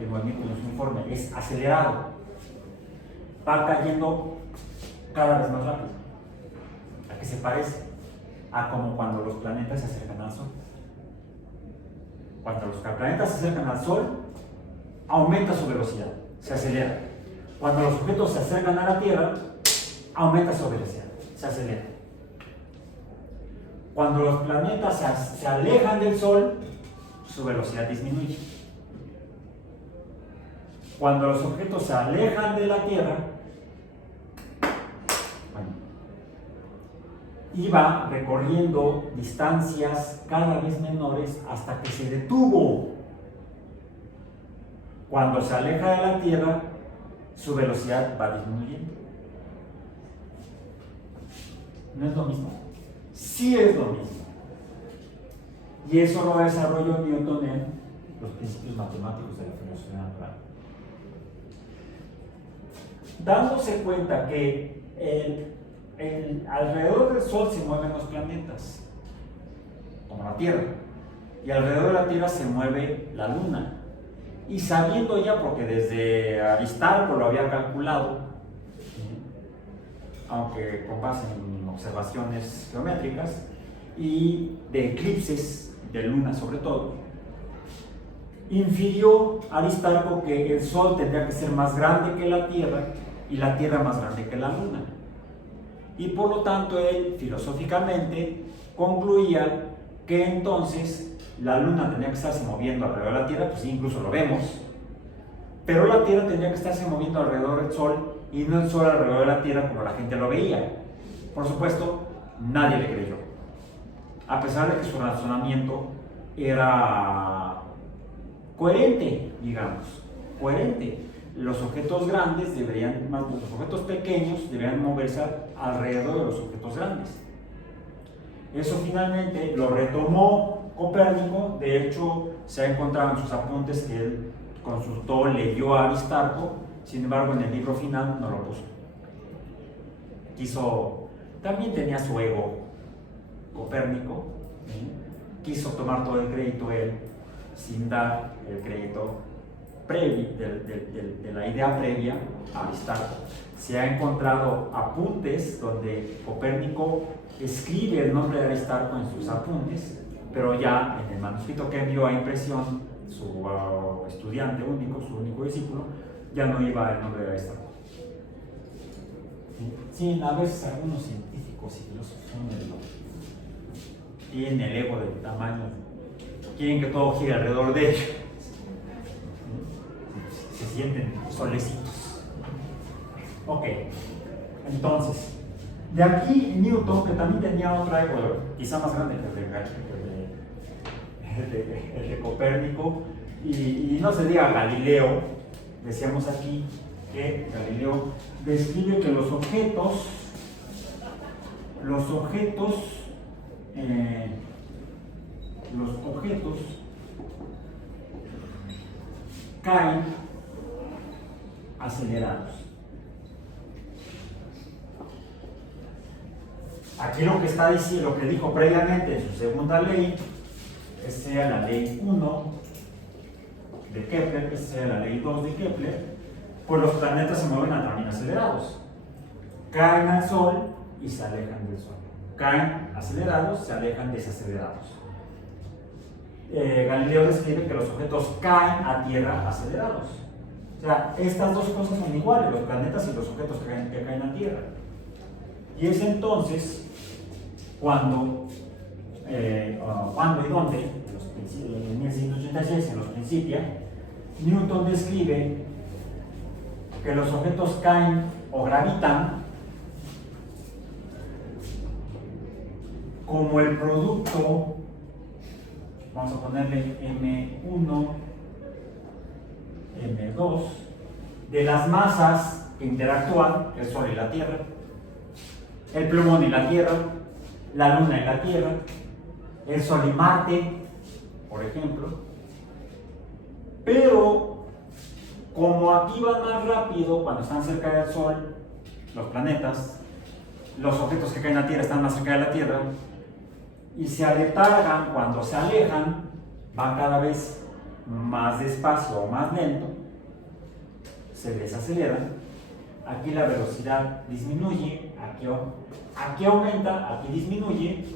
el movimiento no es uniforme, es acelerado. Va cayendo cada vez más rápido. ¿A qué se parece? A como cuando los planetas se acercan al Sol. Cuando los planetas se acercan al Sol, aumenta su velocidad, se acelera. Cuando los objetos se acercan a la Tierra, aumenta su velocidad, se acelera. Cuando los planetas se alejan del Sol, su velocidad disminuye. Cuando los objetos se alejan de la Tierra, iba recorriendo distancias cada vez menores hasta que se detuvo. Cuando se aleja de la Tierra, su velocidad va disminuyendo. ¿No es lo mismo? Sí es lo mismo. Y eso lo desarrolló Newton en los principios matemáticos de la filosofía natural. Dándose cuenta que alrededor del Sol se mueven los planetas, como la Tierra, y alrededor de la Tierra se mueve la Luna. Y sabiendo ya, porque desde Aristarco lo había calculado, aunque con base en observaciones geométricas y de eclipses de Luna sobre todo, infirió Aristarco que el Sol tendría que ser más grande que la Tierra y la Tierra más grande que la Luna. Y por lo tanto él filosóficamente concluía que entonces la Luna tendría que estarse moviendo alrededor de la Tierra, pues sí, incluso lo vemos, pero la Tierra tendría que estarse moviendo alrededor del Sol y no el Sol alrededor de la Tierra como la gente lo veía. Por supuesto, nadie le creyó, a pesar de que su razonamiento era coherente, digamos, coherente. Los objetos grandes deberían, los objetos pequeños deberían moverse alrededor de los objetos grandes. Eso finalmente lo retomó Copérnico. De hecho, se ha encontrado en sus apuntes que él consultó, leyó a Aristarco, sin embargo en el libro final no lo puso. También tenía su ego Copérnico, quiso tomar todo el crédito él, sin dar el crédito de la idea previa a Aristarco. Se ha encontrado apuntes donde Copérnico escribe el nombre de Aristarco en sus apuntes, pero ya en el manuscrito que envió a impresión su estudiante único, su único discípulo, ya no iba el nombre de Aristarco. Sí, a veces algunos científicos y filósofos tienen el ego del tamaño, quieren que todo gire alrededor de ellos, se sienten solecitos. Ok, entonces, de aquí Newton, que también tenía otro ego, quizá más grande que el de Copérnico, y no se diga Galileo. Decíamos aquí que Galileo describe que los objetos caen acelerados. Aquí lo que está diciendo, lo que dijo previamente en su segunda ley, esa sea la ley 1 de Kepler, esa sea la ley 2 de Kepler, pues los planetas se mueven también acelerados. Caen al Sol y se alejan del Sol. Caen acelerados, se alejan desacelerados. Galileo describe que los objetos caen a Tierra acelerados. O sea, estas dos cosas son iguales, los planetas y los objetos que caen a Tierra. Y es entonces cuando y dónde, en 1686, en los Principia, Newton describe que los objetos caen o gravitan como el producto, vamos a ponerle M1, M2, de las masas que interactúan, el Sol y la Tierra, el plumón y la Tierra, la Luna y la Tierra, el Sol y Marte, por ejemplo. Pero como aquí van más rápido cuando están cerca del Sol, los planetas, los objetos que caen a la Tierra están más cerca de la Tierra, y se aletargan cuando se alejan, van cada vez más despacio o más lento, se desaceleran. Aquí la velocidad disminuye, aquí aumenta, aquí disminuye.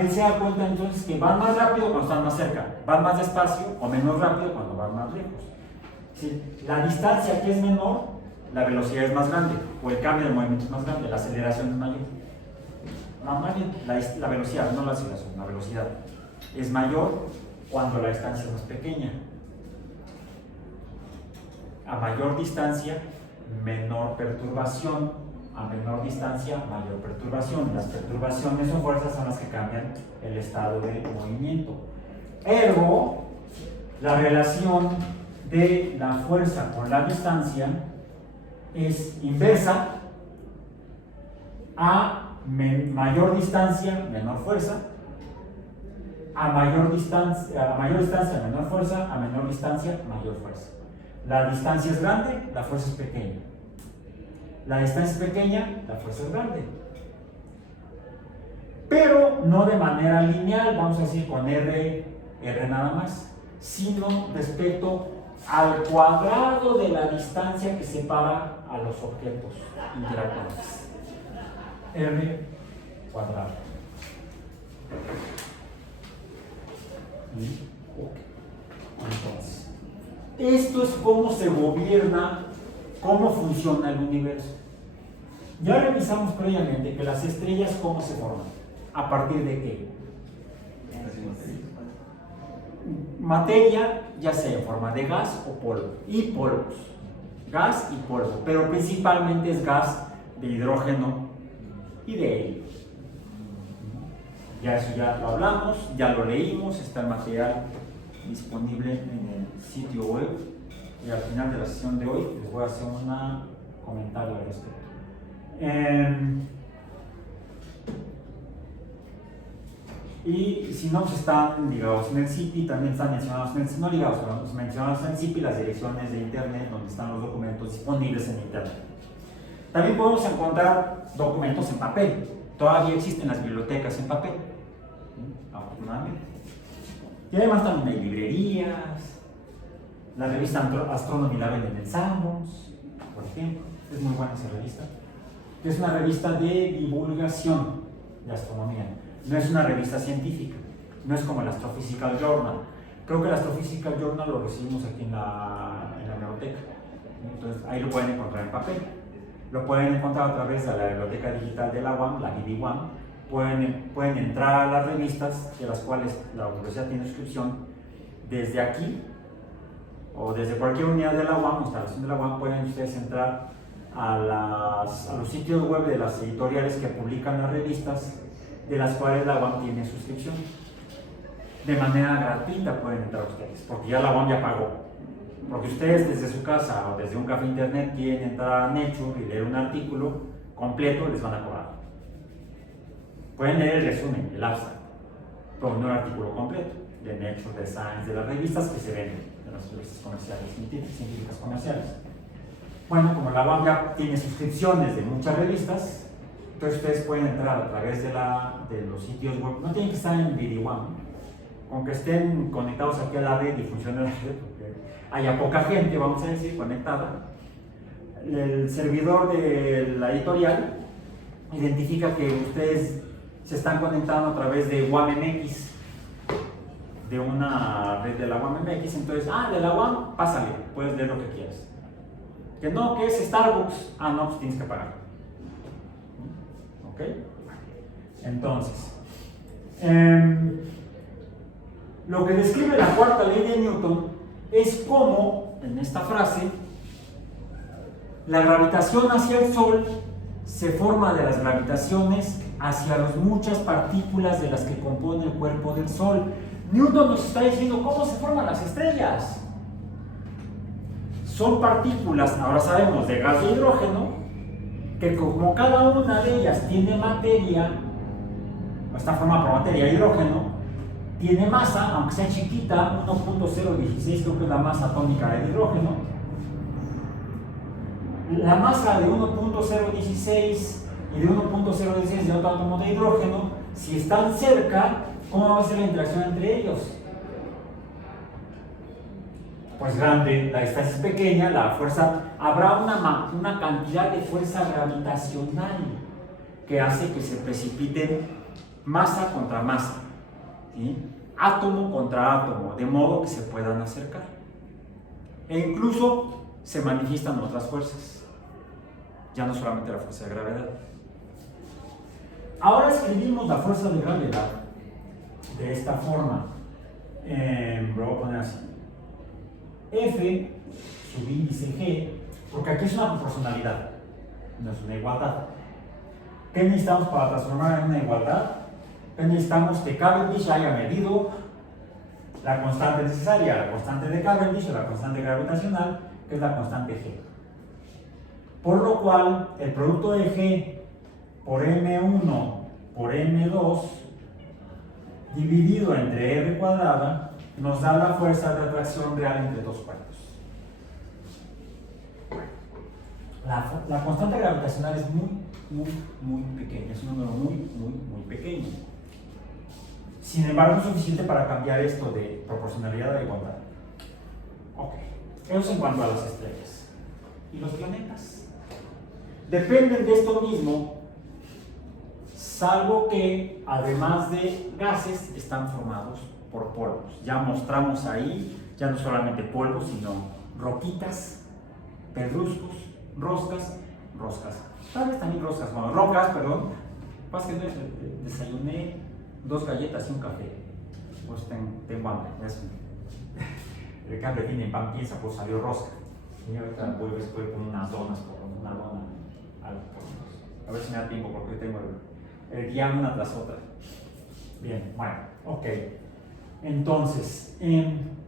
Él se da cuenta entonces que van más rápido cuando están más cerca, van más despacio o menos rápido cuando van más lejos. Si la distancia aquí es menor, la velocidad es más grande, o el cambio de movimiento es más grande, la aceleración es mayor. Más bien la velocidad, no la aceleración, la velocidad es mayor cuando la distancia es más pequeña. A mayor distancia, menor perturbación. A menor distancia, mayor perturbación. Las perturbaciones o fuerzas son las que cambian el estado de movimiento. Ergo, la relación de la fuerza con la distancia es inversa. A mayor distancia, menor fuerza. A mayor distancia, menor fuerza. A menor distancia, mayor fuerza. La distancia es grande, la fuerza es pequeña. La distancia es pequeña, la fuerza es grande. Pero no de manera lineal, vamos a decir con R nada más, sino respecto al cuadrado de la distancia que separa a los objetos interactuantes. R cuadrado. Entonces, esto es cómo se gobierna, cómo funciona el universo. Ya revisamos previamente que las estrellas cómo se forman. ¿A partir de qué? Materia, ya sea en forma de gas o polvo, y polvos. Gas y polvo, pero principalmente es gas de hidrógeno y de helio. Ya eso ya lo hablamos, ya lo leímos, está el material disponible en el sitio web. Y al final de la sesión de hoy les voy a hacer un comentario al respecto. Y si no, pues están ligados en el CIPI, también están mencionados en el, no ligados, pero mencionados en el CIPI las direcciones de internet donde están los documentos disponibles en internet. También podemos encontrar documentos en papel. Todavía existen las bibliotecas en papel, afortunadamente. Y además también hay librerías. La revista Astronomy la venden en Sanborns, por ejemplo. Es muy buena esa revista. Es una revista de divulgación de astronomía. No es una revista científica. No es como el Astrophysical Journal. Creo que el Astrophysical Journal lo recibimos aquí en la biblioteca. Entonces ahí lo pueden encontrar en papel. Lo pueden encontrar a través de la biblioteca digital de la UAM, la BD1. Pueden entrar a las revistas, de las cuales la universidad tiene suscripción, desde aquí o desde cualquier unidad de la UAM, instalación de la UAM. Pueden ustedes entrar a los sitios web de las editoriales que publican las revistas, de las cuales la UAM tiene suscripción. De manera gratuita pueden entrar ustedes, porque ya la UAM ya pagó. Porque ustedes desde su casa o desde un café internet quieren entrar a Nature y leer un artículo completo, les van a cobrar. Pueden leer el resumen, el abstract, pero no el artículo completo de Nature, de Science, de las revistas que se venden, de las revistas comerciales, científicas comerciales. Bueno, como la UAM ya tiene suscripciones de muchas revistas, entonces ustedes pueden entrar a través de los sitios web. No tienen que estar en BD1, con que estén conectados aquí a la red y funcione la red, porque haya poca gente, vamos a decir, conectada. El servidor de la editorial identifica que ustedes se están conectando a través de UAMMX, de una red de la UAMMX. Entonces, de la UAM, pásale, puedes leer lo que quieras. Que no, que es Starbucks, no, pues tienes que pagar. ¿Ok? Entonces, lo que describe la cuarta ley de Newton es cómo, en esta frase, la gravitación hacia el Sol se forma de las gravitaciones hacia las muchas partículas de las que compone el cuerpo del Sol. Newton nos está diciendo cómo se forman las estrellas. Son partículas, ahora sabemos, de gas de hidrógeno, que como cada una de ellas tiene materia, está formada por materia de hidrógeno, tiene masa, aunque sea chiquita, 1.016 creo que es la masa atómica del hidrógeno. La masa de 1.016 y de 1.016 de otro átomo de hidrógeno, si están cerca, ¿cómo va a ser la interacción entre ellos? Pues grande, la distancia es pequeña, la fuerza, habrá una cantidad de fuerza gravitacional que hace que se precipiten masa contra masa, ¿sí? Átomo contra átomo, de modo que se puedan acercar. E incluso se manifiestan otras fuerzas, ya no solamente la fuerza de gravedad. Ahora escribimos la fuerza de gravedad de esta forma. Lo voy a poner así. F subíndice G, porque aquí es una proporcionalidad, no es una igualdad. ¿Qué necesitamos para transformar en una igualdad? ¿Qué necesitamos? Que Cavendish haya medido la constante necesaria, la constante de Cavendish o la constante gravitacional, que es la constante G. Por lo cual, el producto de G por M1 por M2 dividido entre R cuadrada nos da la fuerza de atracción real entre dos cuerpos. La constante gravitacional es muy pequeña, es un número muy pequeño. Sin embargo, es suficiente para cambiar esto de proporcionalidad a igualdad. Ok, eso en cuanto a las estrellas. ¿Y los planetas? Dependen de esto mismo, salvo que, además de gases, están formados por polvos. Ya mostramos ahí, ya no solamente polvos, sino roquitas, pedruscos, roscas, tal vez también rocas, perdón. Pasa que desayuné 2 galletas y un café. Pues tengo hambre. El café tiene pan piensa, pues salió rosca. Y ahorita voy con unas donas, una dona, algo. A ver si me da tiempo porque hoy tengo el guión una tras otra. Bien, bueno, ok. Entonces,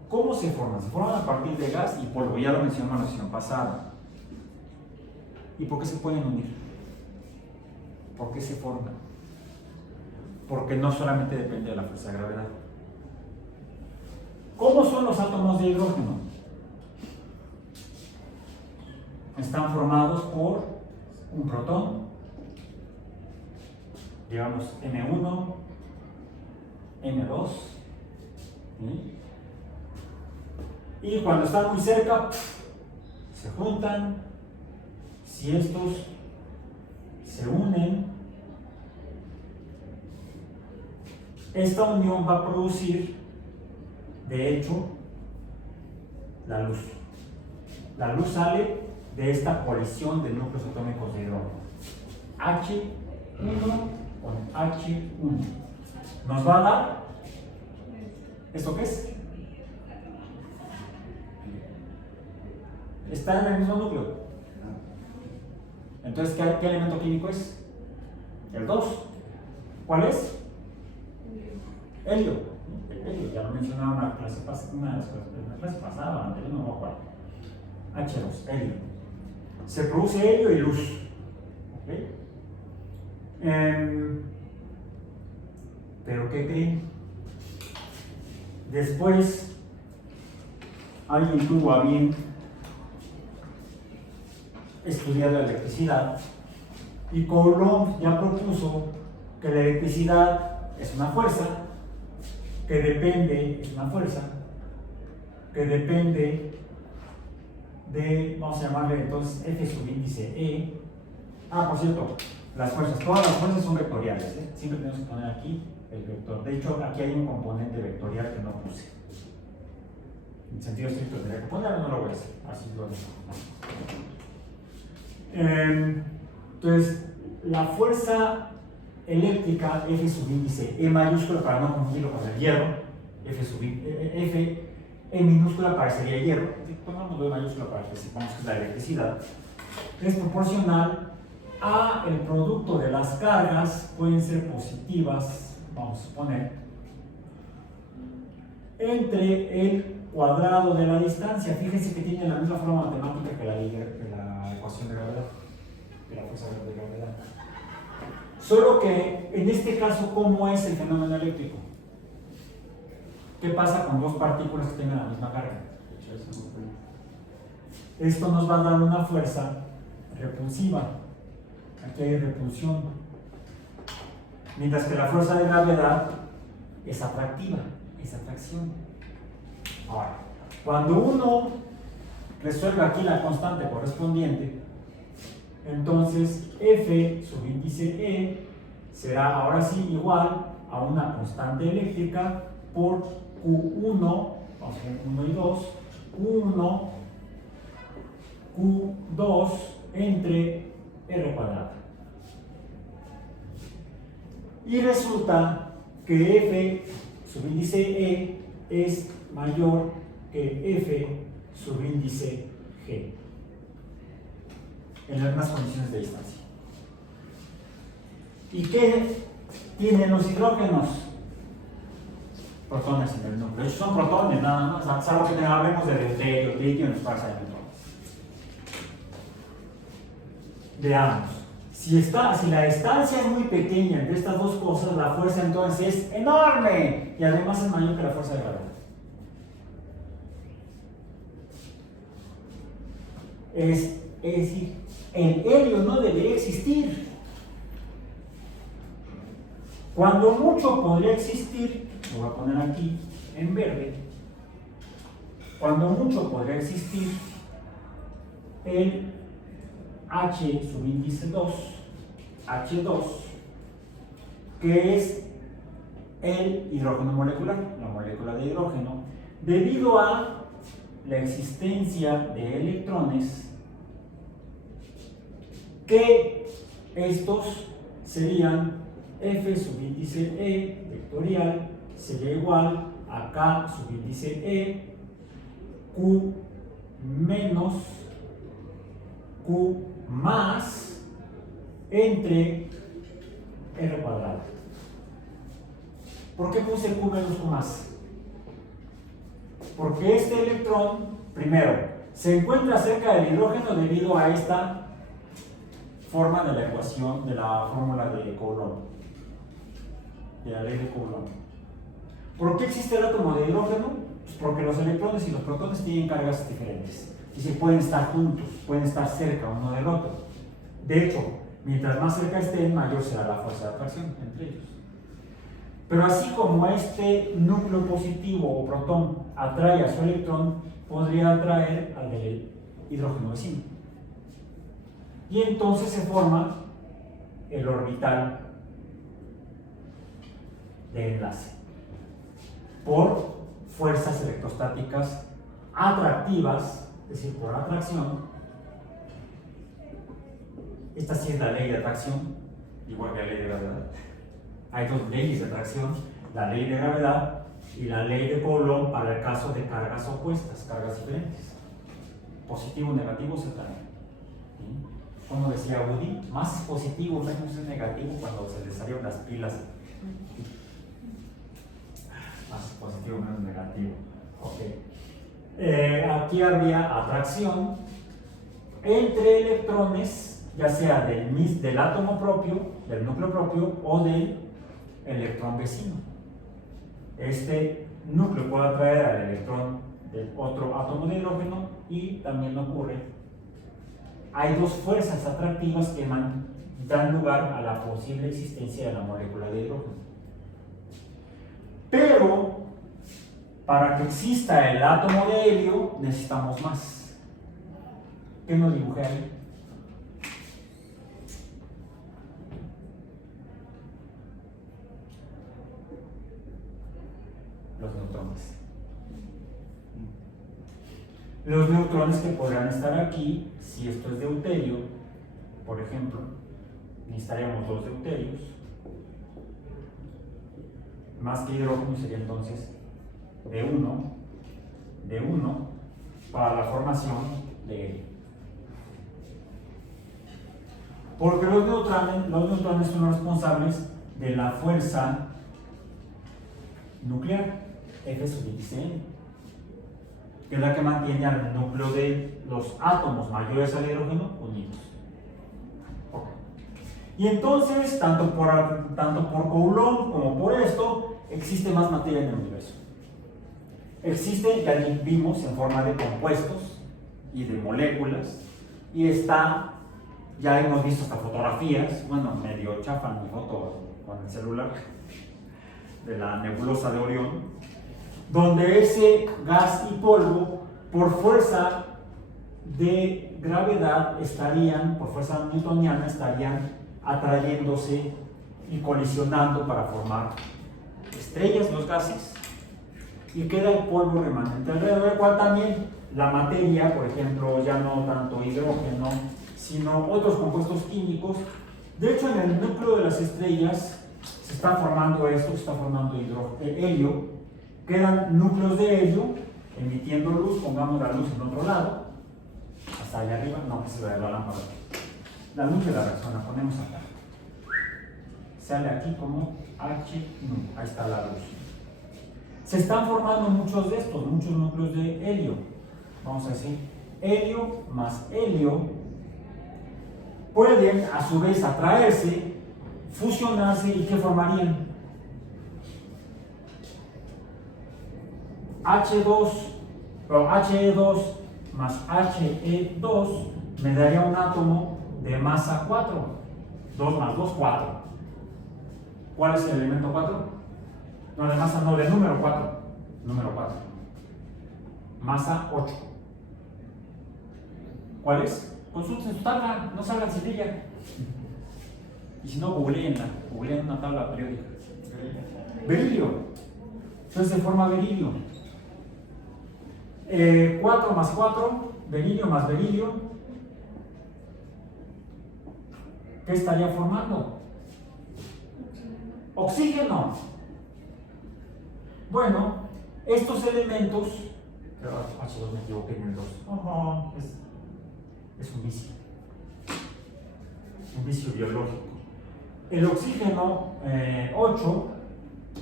¿cómo se forman? Se forman a partir de gas y polvo, ya lo mencionamos en la sesión pasada. ¿Y por qué se pueden unir? ¿Por qué se forman? Porque no solamente depende de la fuerza de gravedad. ¿Cómo son los átomos de hidrógeno? Están formados por un protón, digamos M1, M2, ¿sí? Y cuando están muy cerca, se juntan. Si estos se unen, esta unión va a producir, de hecho, la luz. La luz sale de esta colisión de núcleos atómicos de hidrógeno. H1 con H1. Nos va a dar, ¿esto qué es? Está en el mismo núcleo. Entonces, ¿qué elemento químico es? El 2. ¿Cuál es? Helio. El helio, ya lo mencionaba en la clase pasada, anterior, no me acuerdo. H2, helio. Se produce helio y luz. ¿Okay? ¿Pero qué creen? Después, alguien tuvo a bien estudiar la electricidad y Coulomb ya propuso que la electricidad es una fuerza que depende, de, vamos a llamarle entonces F subíndice E. Por cierto, las fuerzas, todas las fuerzas son vectoriales, ¿eh? Siempre tenemos que poner aquí el vector. De hecho, aquí hay un componente vectorial que no puse. En sentido estricto tendría que ponerlo, no lo voy a hacer, así lo dejo. Entonces, la fuerza eléctrica F subíndice E mayúscula, para no confundirlo con el hierro, E minúscula parecería hierro, pongamos E mayúscula para que sepamos que es la electricidad, es proporcional a el producto de las cargas, pueden ser positivas, vamos a suponer, entre el cuadrado de la distancia. Fíjense que tiene la misma forma matemática que la ecuación de gravedad, de la fuerza de gravedad. Solo que en este caso, ¿cómo es el fenómeno eléctrico? ¿Qué pasa con dos partículas que tengan la misma carga? Esto nos va a dar una fuerza repulsiva. Aquí hay repulsión. Mientras que la fuerza de gravedad es atractiva, es atracción. Ahora, cuando uno resuelve aquí la constante correspondiente, entonces F subíndice E será ahora sí igual a una constante eléctrica por Q1, vamos a ver 1 y 2, Q1, Q2 entre R cuadrada. Y resulta que F subíndice E es mayor que F subíndice G en las mismas condiciones de distancia. ¿Y qué tienen los hidrógenos? protones en el núcleo. Ellos son protones nada más, salvo que hablemos de deuterio, litio, nos pasa de neutrones. Veamos. Si la distancia es muy pequeña entre estas dos cosas, la fuerza entonces es enorme y además es mayor que la fuerza de gravedad. Es decir, el helio no debería existir. Cuando mucho podría existir, lo voy a poner aquí en verde, cuando mucho podría existir el H subíndice 2, H2, que es el hidrógeno molecular, la molécula de hidrógeno, debido a la existencia de electrones que estos serían F subíndice E vectorial sería igual a K subíndice E Q menos Q más entre R cuadrado. ¿Por qué puse Q menos Q más? Porque este electrón, primero, se encuentra cerca del hidrógeno debido a esta forma de la ecuación de la fórmula de Coulomb, de la ley de Coulomb. ¿Por qué existe el átomo de hidrógeno? Pues porque los electrones y los protones tienen cargas diferentes y se pueden estar juntos, pueden estar cerca uno del otro. De hecho, mientras más cerca estén, mayor será la fuerza de atracción entre ellos. Pero así como este núcleo positivo o protón atrae a su electrón, podría atraer al del hidrógeno vecino. Y entonces se forma el orbital de enlace por fuerzas electrostáticas atractivas, es decir, por atracción. Esta sí es la ley de atracción, igual que la ley de gravedad. Hay dos leyes de atracción, la ley de gravedad y la ley de Coulomb para el caso de cargas opuestas, cargas diferentes. Positivo, negativo, se atraen. Como decía Woody, más es positivo, menos es negativo cuando se les salieron las pilas. Más positivo, menos negativo. Okay. Aquí habría atracción entre electrones, ya sea del átomo propio, del núcleo propio o del electrón vecino. Este núcleo puede atraer al electrón del otro átomo de hidrógeno y también ocurre. Hay dos fuerzas atractivas que dan lugar a la posible existencia de la molécula de hidrógeno. Pero para que exista el átomo de helio necesitamos más. ¿Qué nos dibujé ahí? Los neutrones. Los neutrones que podrán estar aquí, si esto es deuterio, por ejemplo, necesitaríamos dos deuterios, más que hidrógeno sería entonces de 1 para la formación de helio. Porque los neutrones son los responsables de la fuerza nuclear, F subíndice N, que es la que mantiene al núcleo de los átomos mayores al hidrógeno unidos. Okay. Y entonces, tanto por Coulomb como por esto, existe más materia en el universo. Existe, ya vimos, en forma de compuestos y de moléculas, y está, ya hemos visto hasta fotografías, bueno, medio chafa mi foto con el celular, de la nebulosa de Orión, donde ese gas y polvo, por fuerza de gravedad, por fuerza newtoniana, estarían atrayéndose y colisionando para formar estrellas, los gases, y queda el polvo remanente alrededor del cual también la materia, por ejemplo, ya no tanto hidrógeno, sino otros compuestos químicos. De hecho, en el núcleo de las estrellas se está formando esto, se está formando helio, quedan núcleos de helio emitiendo luz, pongamos la luz en otro lado, hasta allá arriba, no que se vea la lámpara. La luz de la reacción la ponemos acá. Sale aquí como H, ahí está la luz. Se están formando muchos de estos, muchos núcleos de helio. Vamos a decir, helio más helio pueden a su vez atraerse, fusionarse y ¿qué formarían? He2 más He2 me daría un átomo de masa 4. 2 más 2, 4. ¿Cuál es el elemento 4? No, de masa no, de número 4. Número 4. Masa 8. ¿Cuál es? Consulten su tabla, no salgan sin ella. Y si no, googleen una tabla periódica. Berilio. Entonces se forma berilio. 4 más 4, berilio más berilio. ¿Qué estaría formando? Oxígeno. Bueno, estos elementos. H2 me equivoqué en el 2. Es un vicio. Un vicio biológico. El oxígeno 8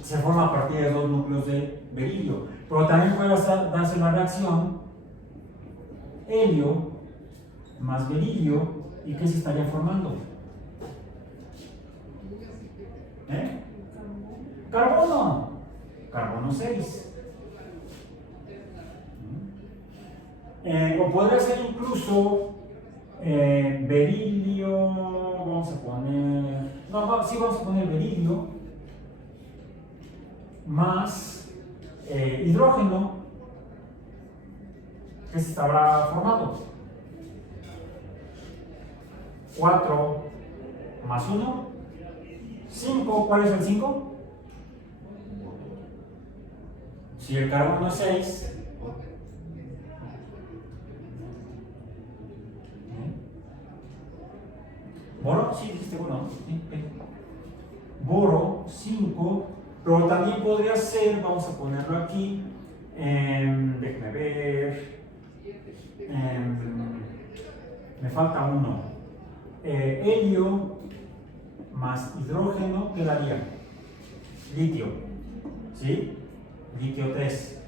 se forma a partir de 2 núcleos de berilio, pero también puede darse la reacción helio más berilio. ¿Y qué se estaría formando? Carbono 6. O podría ser incluso berilio, vamos a poner, vamos a poner berilio más hidrógeno, que se estará formado. 4 más 1, 5. ¿Cuál es el 5? Si el carbono es 6, boro, sí, dijiste boro, sí. Boro 5, pero también podría ser, vamos a ponerlo aquí, déjame ver, me falta uno, helio más hidrógeno, ¿qué daría? Litio, ¿sí? Litio 3.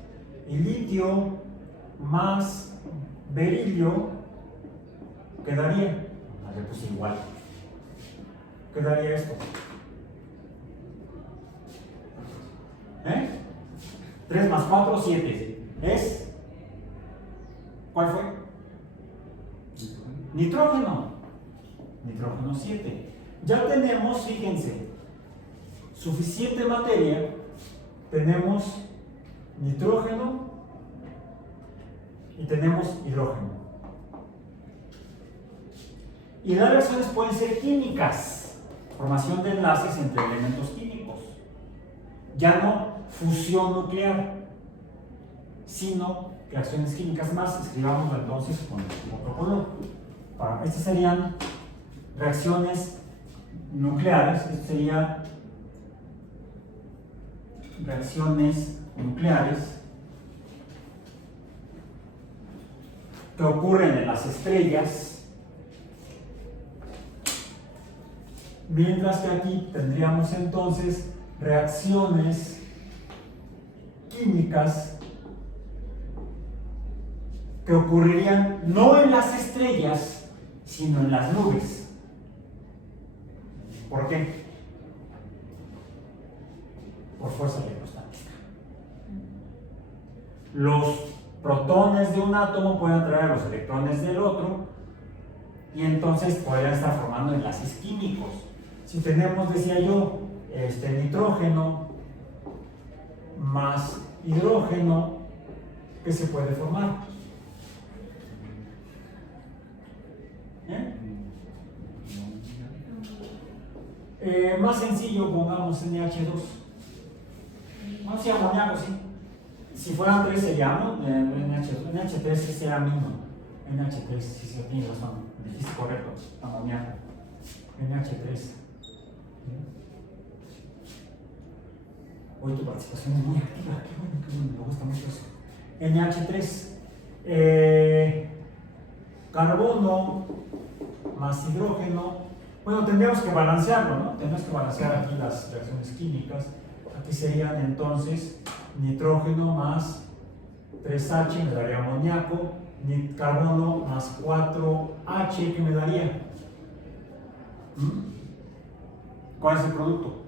Y litio más berilio, ¿qué daría? Le puse igual. ¿Qué daría esto? 3 más 4, 7. ¿Es? ¿Cuál fue? Nitrógeno. Nitrógeno 7. Ya tenemos, fíjense, suficiente materia. Tenemos nitrógeno y tenemos hidrógeno. Y las reacciones pueden ser químicas, formación de enlaces entre elementos químicos. Ya no fusión nuclear, sino reacciones químicas más. Escribámoslo entonces con otro color. Estas serían reacciones nucleares. Esto sería reacciones nucleares que ocurren en las estrellas, mientras que aquí tendríamos entonces reacciones químicas que ocurrirían no en las estrellas, sino en las nubes. ¿Por qué? Por fuerza electrostática. Los protones de un átomo pueden atraer a los electrones del otro y entonces podrían estar formando enlaces químicos. Si tenemos, decía yo, nitrógeno más hidrógeno, ¿qué se puede formar? Más sencillo, pongamos NH2. No, sí, amoníaco, sí. Si fueran 3 sería NH2. NH3 sí será amino. NH3, sí, tienes razón. Dijiste correcto, amoníaco. NH3. Hoy tu participación es muy activa. Qué bueno, me gusta mucho eso. NH3. Carbono más hidrógeno. Bueno, tendríamos que balancearlo, ¿no? Tenemos que balancear aquí las reacciones químicas. Aquí serían entonces nitrógeno más 3H me daría amoníaco, carbono más 4H que me daría. ¿Cuál es el producto?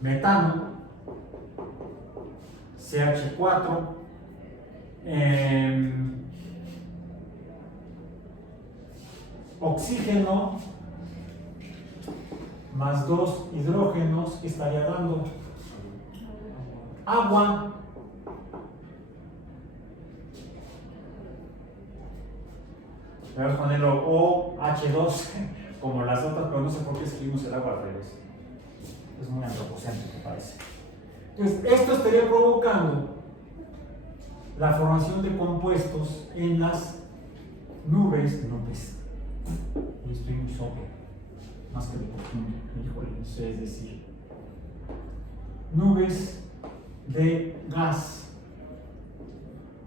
Metano, CH4, oxígeno más 2 hidrógenos, que estaría dando agua. Vamos a ponerlo OH2 como las otras, pero no sé por qué escribimos el agua al revés. Es muy antropocéntrico, parece. Entonces, esto estaría provocando la formación de compuestos en las nubes. Y estoy muy sobrio, más que de costumbre, híjole, no sé, es decir, nubes de gas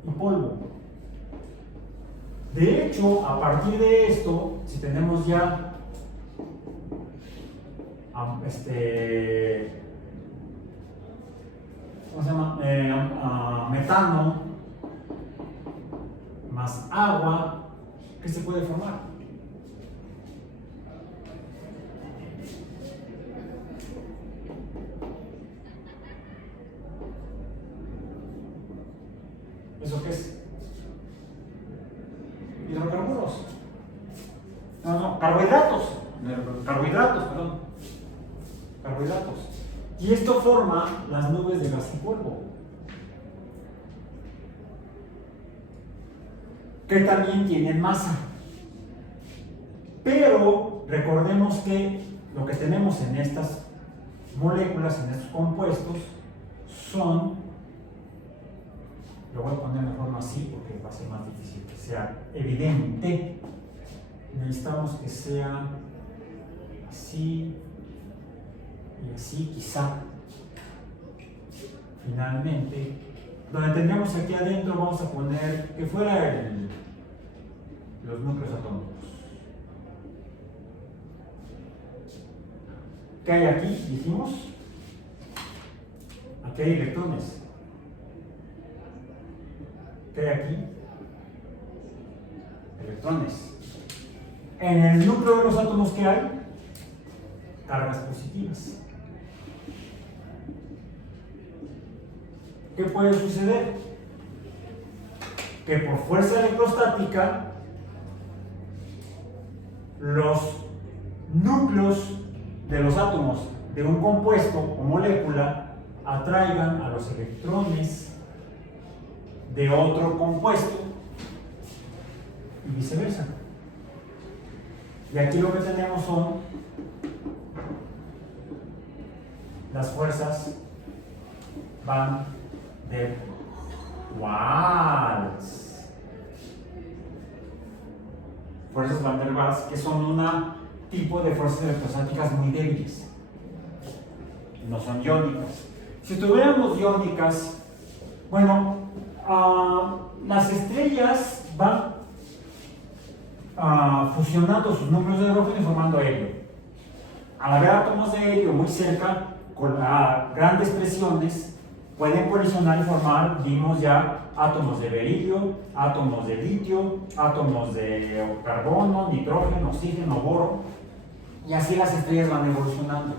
y polvo. De hecho, a partir de esto, si tenemos ya ¿cómo se llama? Metano más agua, ¿qué se puede formar? ¿Eso qué es? Hidrocarburos. No, carbohidratos, perdón. Carbohidratos. Y esto forma las nubes de gas y polvo, que también tienen masa. Pero recordemos que lo que tenemos en estas moléculas, en estos compuestos, son, lo voy a poner de forma así porque va a ser más difícil que sea evidente. Necesitamos que sea así y así, quizá. Finalmente, donde tendríamos aquí adentro, vamos a poner que fuera los núcleos atómicos. ¿Qué hay aquí? Dijimos, aquí hay electrones. ¿Qué hay aquí? Electrones. En el núcleo de los átomos, ¿qué hay? Cargas positivas. ¿Qué puede suceder? Que por fuerza electrostática los núcleos de los átomos de un compuesto o molécula atraigan a los electrones de otro compuesto y viceversa. Y aquí lo que tenemos son las fuerzas van der Waals. Fuerzas van der Waals, que son un tipo de fuerzas electrostáticas muy débiles. No son iónicas. Si tuviéramos iónicas, bueno, las estrellas van fusionando sus núcleos de hidrógeno y formando helio. Al haber átomos de helio muy cerca, con grandes presiones, pueden colisionar y formar, vimos ya, átomos de berilio, átomos de litio, átomos de carbono, nitrógeno, oxígeno, boro, y así las estrellas van evolucionando.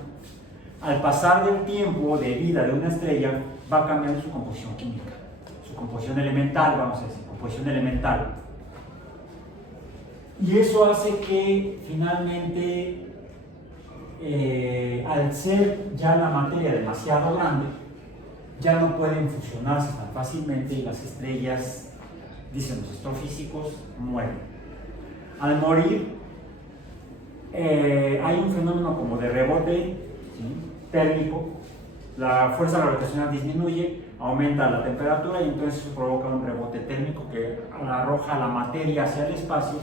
Al pasar del tiempo de vida de una estrella, va cambiando su composición química, su composición elemental, vamos a decir, composición elemental. Y eso hace que finalmente, al ser ya la materia demasiado grande, ya no pueden fusionarse tan fácilmente y las estrellas, dicen los astrofísicos, mueren. Al morir, hay un fenómeno como de rebote, ¿sí?, térmico. La fuerza gravitacional disminuye, aumenta la temperatura y entonces eso provoca un rebote térmico que arroja la materia hacia el espacio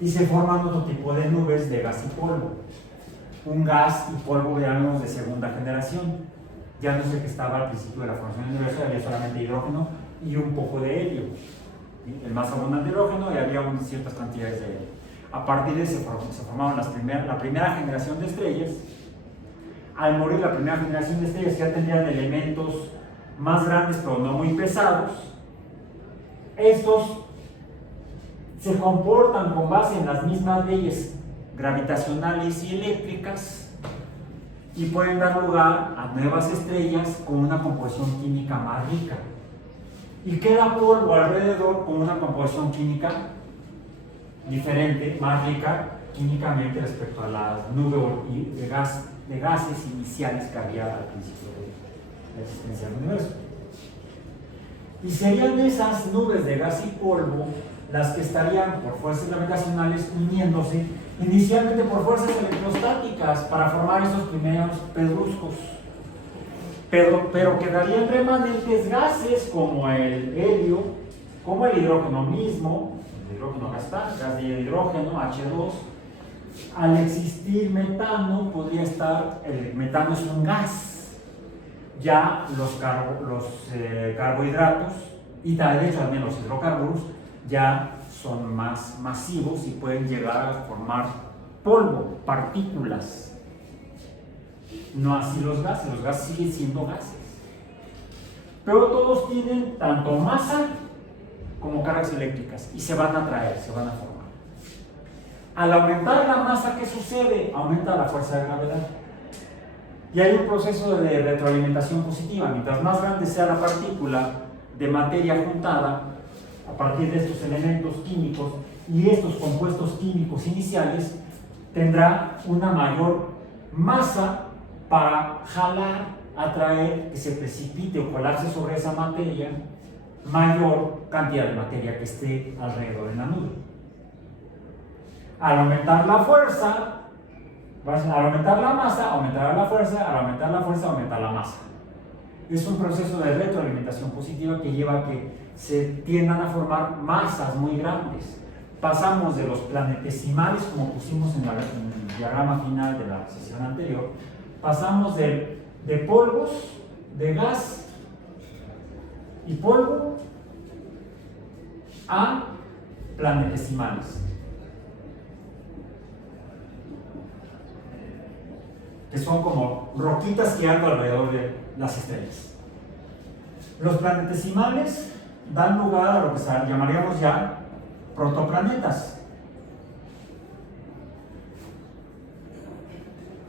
y se forman otro tipo de nubes de gas y polvo. Un gas y polvo, digamos, de segunda generación. Ya no es el que estaba al principio de la formación del universo, había solamente hidrógeno y un poco de helio. ¿Sí? El más abundante hidrógeno y había ciertas cantidades de helio. A partir de eso se formaron la primera generación de estrellas. Al morir la primera generación de estrellas ya tendrían elementos más grandes pero no muy pesados. Estos se comportan con base en las mismas leyes gravitacionales y eléctricas y pueden dar lugar a nuevas estrellas con una composición química más rica. Y queda polvo alrededor con una composición química diferente, más rica químicamente respecto a las nubes de gases iniciales que había al principio de la existencia del universo. Y serían esas nubes de gas y polvo las que estarían por fuerzas gravitacionales uniéndose inicialmente por fuerzas electrostáticas para formar esos primeros pedruscos. Pero quedarían remanentes gases como el helio, como el hidrógeno mismo, el hidrógeno gas de hidrógeno, H2. Al existir metano, podría estar, el metano es un gas. Ya los carbohidratos, y de hecho también los hidrocarburos, ya son más masivos y pueden llegar a formar polvo, partículas. No así los gases siguen siendo gases. Pero todos tienen tanto masa como cargas eléctricas y se van a atraer, se van a formar. Al aumentar la masa, ¿qué sucede? Aumenta la fuerza de gravedad. Y hay un proceso de retroalimentación positiva. Mientras más grande sea la partícula de materia juntada, a partir de estos elementos químicos y estos compuestos químicos iniciales, tendrá una mayor masa para jalar, atraer, que se precipite o colapse sobre esa materia, mayor cantidad de materia que esté alrededor de la nube. Al aumentar la fuerza, al aumentar la masa, aumentará la fuerza, al aumentar la fuerza, aumentará la masa. Es un proceso de retroalimentación positiva que lleva a que se tiendan a formar masas muy grandes. Pasamos de los planetesimales, como pusimos en el diagrama final de la sesión anterior, pasamos de polvos, de gas y polvo a planetesimales, que son como roquitas que andan alrededor de las estrellas. Los planetesimales dan lugar a lo que llamaríamos ya protoplanetas,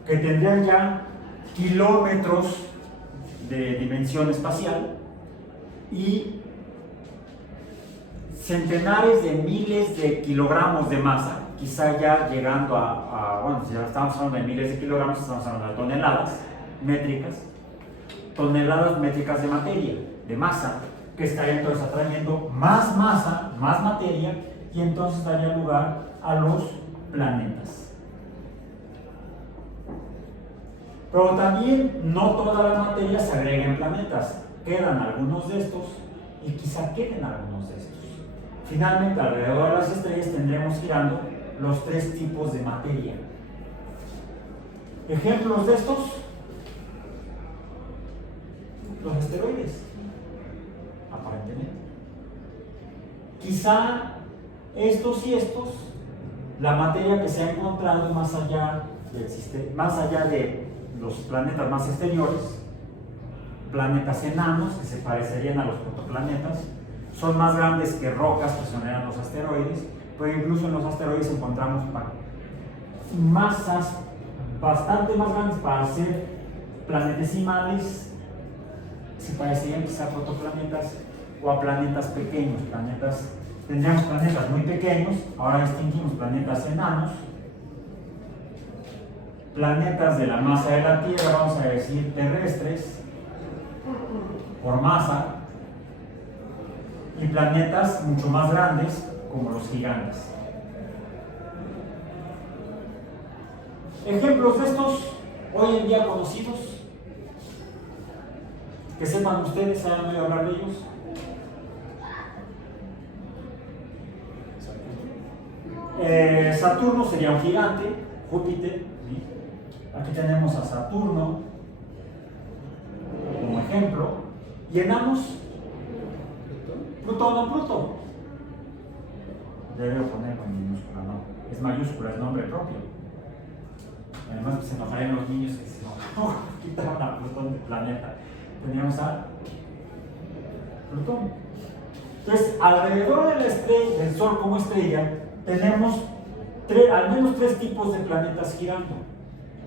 que tendrían ya kilómetros de dimensión espacial y centenares de miles de kilogramos de masa, quizá ya llegando bueno, si ya estamos hablando de miles de kilogramos, estamos hablando de toneladas métricas de materia, de masa, que estaría entonces atrayendo más masa, más materia, y entonces daría lugar a los planetas. Pero también no toda la materia se agrega en planetas, quedan algunos de estos y quizá queden algunos de estos. Finalmente, alrededor de las estrellas tendremos girando los tres tipos de materia. Ejemplos de estos: los asteroides, aparentemente. Quizá estos y estos, la materia que se ha encontrado más allá de los planetas más exteriores, planetas enanos que se parecerían a los protoplanetas, son más grandes que rocas que son los asteroides, pero incluso en los asteroides encontramos masas bastante más grandes para ser planetesimales, se parecerían quizá a protoplanetas o a planetas pequeños. Tendríamos planetas muy pequeños, ahora distinguimos planetas enanos, planetas de la masa de la Tierra, vamos a decir terrestres, por masa, y planetas mucho más grandes como los gigantes. Ejemplos de estos hoy en día conocidos, que sepan ustedes, hayan oído hablar de ellos. Saturno sería un gigante, Júpiter, ¿sí? Aquí tenemos a Saturno como ejemplo, y enanos, Plutón. Debe ponerlo en minúscula, no, es mayúscula, es nombre propio. Además, se enojarían los niños que se enojaron, quitaron a Plutón del planeta. Teníamos a Plutón. Entonces, alrededor del Sol como estrella, tenemos al menos 3 tipos de planetas girando.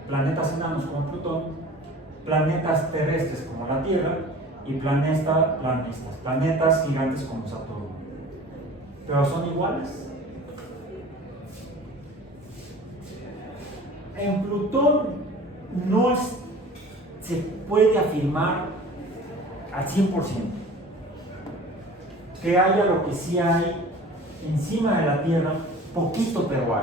Planetas enanos como Plutón, planetas terrestres como la Tierra y planetas gigantes como Saturno. ¿Pero son iguales? En Plutón no se puede afirmar al 100% que haya lo que sí hay encima de la Tierra, poquito pero hay.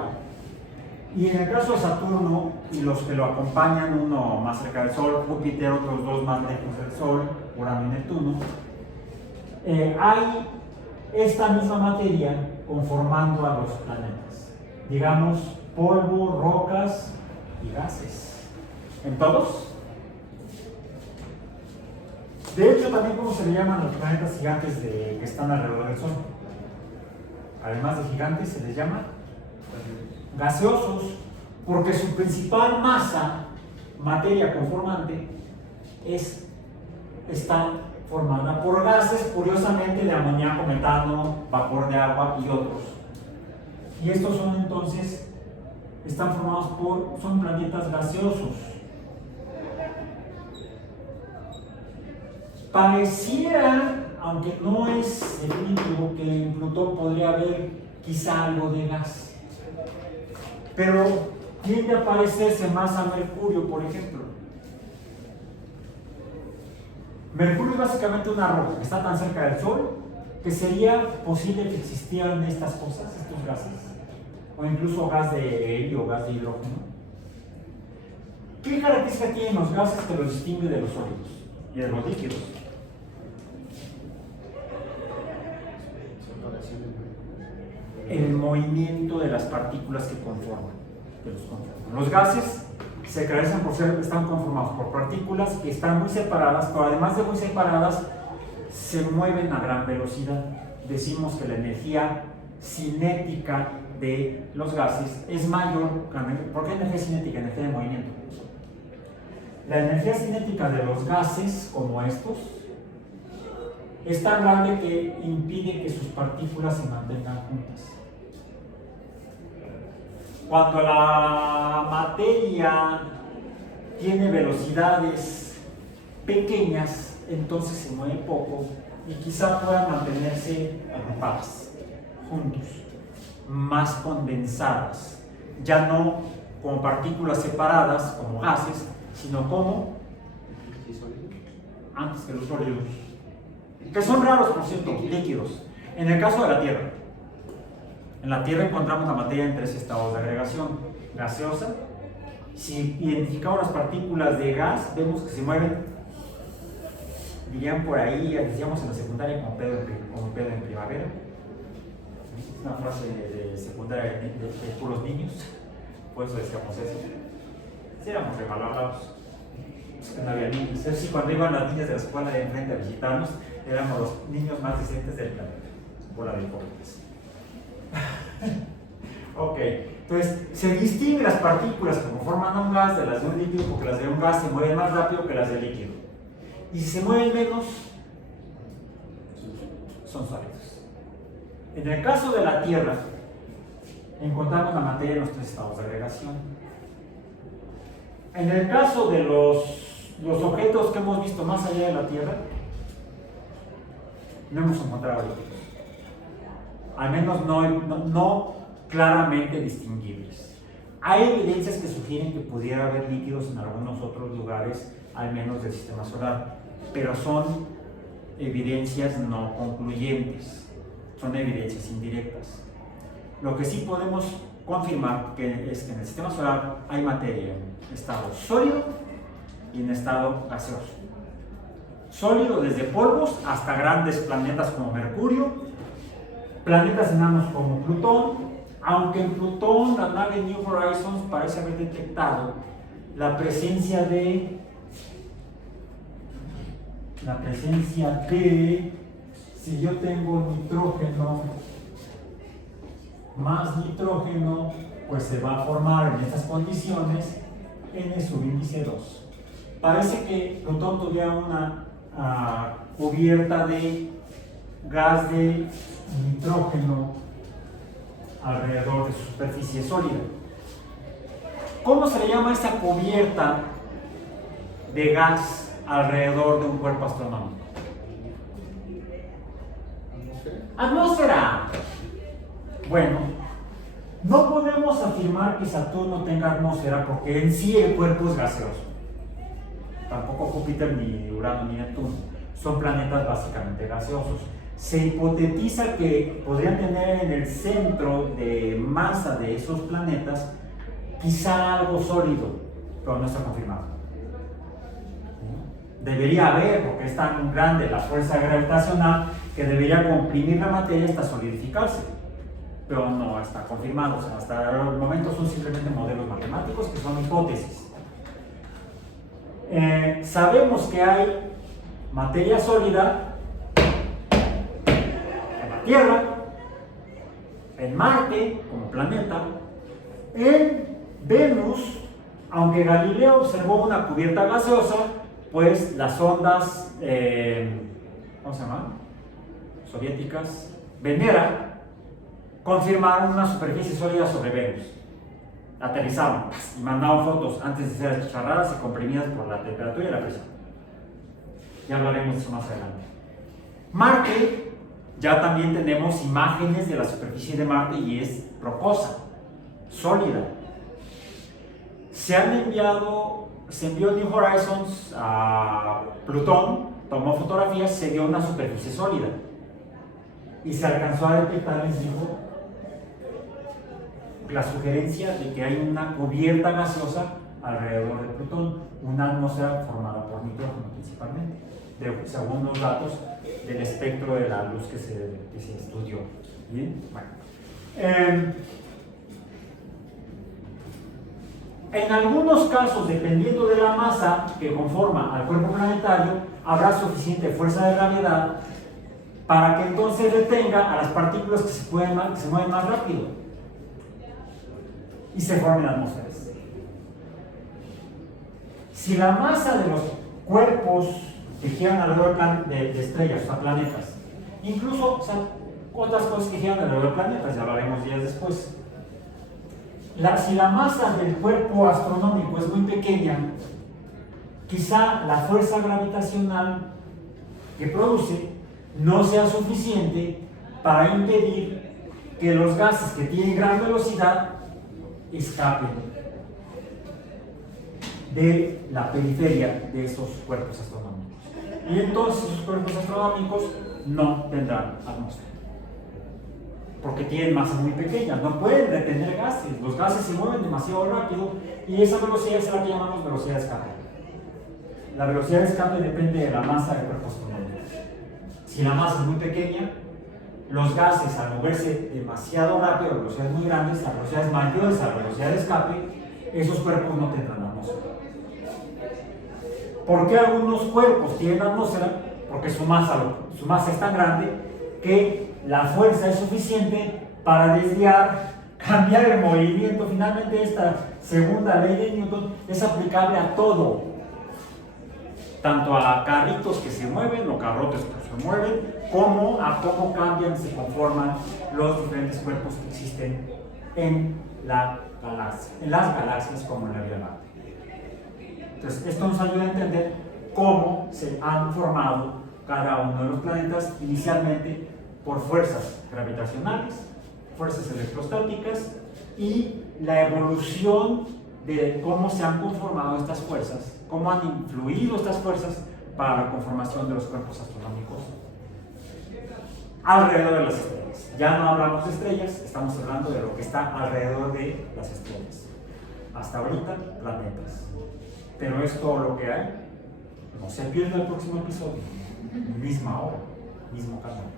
Y en el caso de Saturno y los que lo acompañan, uno más cerca del Sol, Júpiter, otros 2 más lejos del Sol, Urano y Neptuno, hay esta misma materia conformando a los planetas. Digamos, polvo, rocas y gases. ¿En todos? De hecho, también ¿cómo se le llaman los planetas gigantes que están alrededor del Sol? Además de gigantes, se les llama gaseosos, porque su principal masa, materia conformante, está formada por gases, curiosamente de amoníaco, metano, vapor de agua y otros. Y estos son entonces, están formados son planetas gaseosos. Pareciera, aunque no es definitivo, que en Plutón podría haber quizá algo de gas, pero tiende a parecerse más a Mercurio, por ejemplo. Mercurio es básicamente una roca que está tan cerca del Sol que sería posible que existieran estas cosas, estos gases, o incluso gas de helio o gas de hidrógeno. ¿Qué característica tienen los gases que los distingue de los sólidos y de los líquidos? El movimiento de las partículas que los conforman. Los gases se caracterizan están conformados por partículas que están muy separadas, pero además de muy separadas, se mueven a gran velocidad. Decimos que la energía cinética de los gases es mayor. ¿Por qué energía cinética? Energía de movimiento. La energía cinética de los gases, como estos, es tan grande que impide que sus partículas se mantengan juntas. Cuando la materia tiene velocidades pequeñas, entonces se mueve poco y quizá puedan mantenerse agrupadas, juntos, más condensadas, ya no como partículas separadas, como gases, sino como antes que los sólidos, que son raros, por cierto, líquidos. En el caso de la Tierra, en la Tierra encontramos la materia en 3 estados de agregación: gaseosa. Si identificamos las partículas de gas, vemos que se mueven, dirían por ahí, decíamos en la secundaria, como pedo en primavera. Es una frase de secundaria de puros niños, por eso decíamos eso. Si éramos remalalados, es que no había niños. Es decir, cuando iban las niñas de la escuela de enfrente a visitarnos, éramos los niños más decentes del planeta, por la de hipócritas. Ok, entonces se distinguen las partículas que conforman un gas de las de un líquido, porque las de un gas se mueven más rápido que las del líquido. Y si se mueven menos, son sólidos. En el caso de la Tierra, encontramos la materia en los 3 estados de agregación. En el caso de los objetos que hemos visto más allá de la Tierra, no hemos encontrado líquidos. Al menos no claramente distinguibles. Hay evidencias que sugieren que pudiera haber líquidos en algunos otros lugares, al menos del sistema solar, pero son evidencias no concluyentes, son evidencias indirectas. Lo que sí podemos confirmar es que en el sistema solar hay materia en estado sólido y en estado gaseoso. Sólido desde polvos hasta grandes planetas como Mercurio, planetas enanos como Plutón, aunque en Plutón la nave New Horizons parece haber detectado la presencia de, si yo tengo nitrógeno más nitrógeno, pues se va a formar en estas condiciones N subíndice 2. Parece que Plutón tuviera una cubierta de gas de nitrógeno alrededor de su superficie sólida. ¿Cómo se le llama esta cubierta de gas alrededor de un cuerpo astronómico? Atmósfera. Bueno, no podemos afirmar que Saturno tenga atmósfera porque en sí el cuerpo es gaseoso. Tampoco Júpiter, ni Urano, ni Neptuno. Son planetas básicamente gaseosos. Se hipotetiza que podrían tener en el centro de masa de esos planetas quizá algo sólido, pero no está confirmado. Debería haber, porque es tan grande la fuerza gravitacional que debería comprimir la materia hasta solidificarse, pero no está confirmado. O sea, hasta el momento son simplemente modelos matemáticos que son hipótesis. Sabemos que hay materia sólida en la Tierra, en Marte como planeta, en Venus, aunque Galileo observó una cubierta gaseosa, pues las ondas, ¿cómo se llaman? Soviéticas, Venera, confirmaron una superficie sólida sobre Venus. Aterrizaron y mandaron fotos antes de ser achicharradas y comprimidas por la temperatura y la presión. Ya hablaremos de eso más adelante. Marte, ya también tenemos imágenes de la superficie de Marte y es rocosa, sólida. Se envió New Horizons a Plutón, tomó fotografías, se dio una superficie sólida y se alcanzó a detectar, les digo, la sugerencia de que hay una cubierta gaseosa alrededor de Plutón, una atmósfera formada por nitrógeno principalmente, según los datos del espectro de la luz que se estudió. ¿Bien? Bueno. En algunos casos, dependiendo de la masa que conforma al cuerpo planetario, habrá suficiente fuerza de gravedad para que entonces detenga a las partículas que se mueven más rápido y se formen atmósferas. Si la masa de los cuerpos que giran alrededor de estrellas, o sea, planetas, incluso, o sea, otras cosas que giran alrededor de planetas, ya lo haremos días después. Si la masa del cuerpo astronómico es muy pequeña, quizá la fuerza gravitacional que produce no sea suficiente para impedir que los gases que tienen gran velocidad escapen de la periferia de estos cuerpos astronómicos. Y entonces esos cuerpos astronómicos no tendrán atmósfera, porque tienen masas muy pequeñas, no pueden retener gases, los gases se mueven demasiado rápido y esa velocidad es la que llamamos velocidad de escape. La velocidad de escape depende de la masa del cuerpo astronómico. Si la masa es muy pequeña, los gases al moverse demasiado rápido a velocidades muy grandes, a velocidades mayores a la velocidad de escape, esos cuerpos no tendrán atmósfera. ¿Por qué algunos cuerpos tienen atmósfera? Porque su masa es tan grande que la fuerza es suficiente para desviar, cambiar el movimiento. Finalmente, esta segunda ley de Newton es aplicable a todo, tanto a carritos que se mueven o carrotes que se mueven, como a cómo cambian, se conforman los diferentes cuerpos que existen en la galaxia, en las galaxias como en la Vía Láctea. Entonces, esto nos ayuda a entender cómo se han formado cada uno de los planetas, inicialmente por fuerzas gravitacionales, fuerzas electrostáticas y la evolución de cómo se han conformado estas fuerzas, cómo han influido estas fuerzas para la conformación de los cuerpos astronómicos alrededor de las estrellas. Ya no hablamos de estrellas, estamos hablando de lo que está alrededor de las estrellas. Hasta ahorita, planetas. Pero es todo lo que hay. No se pierda el próximo episodio. Misma hora, mismo canal.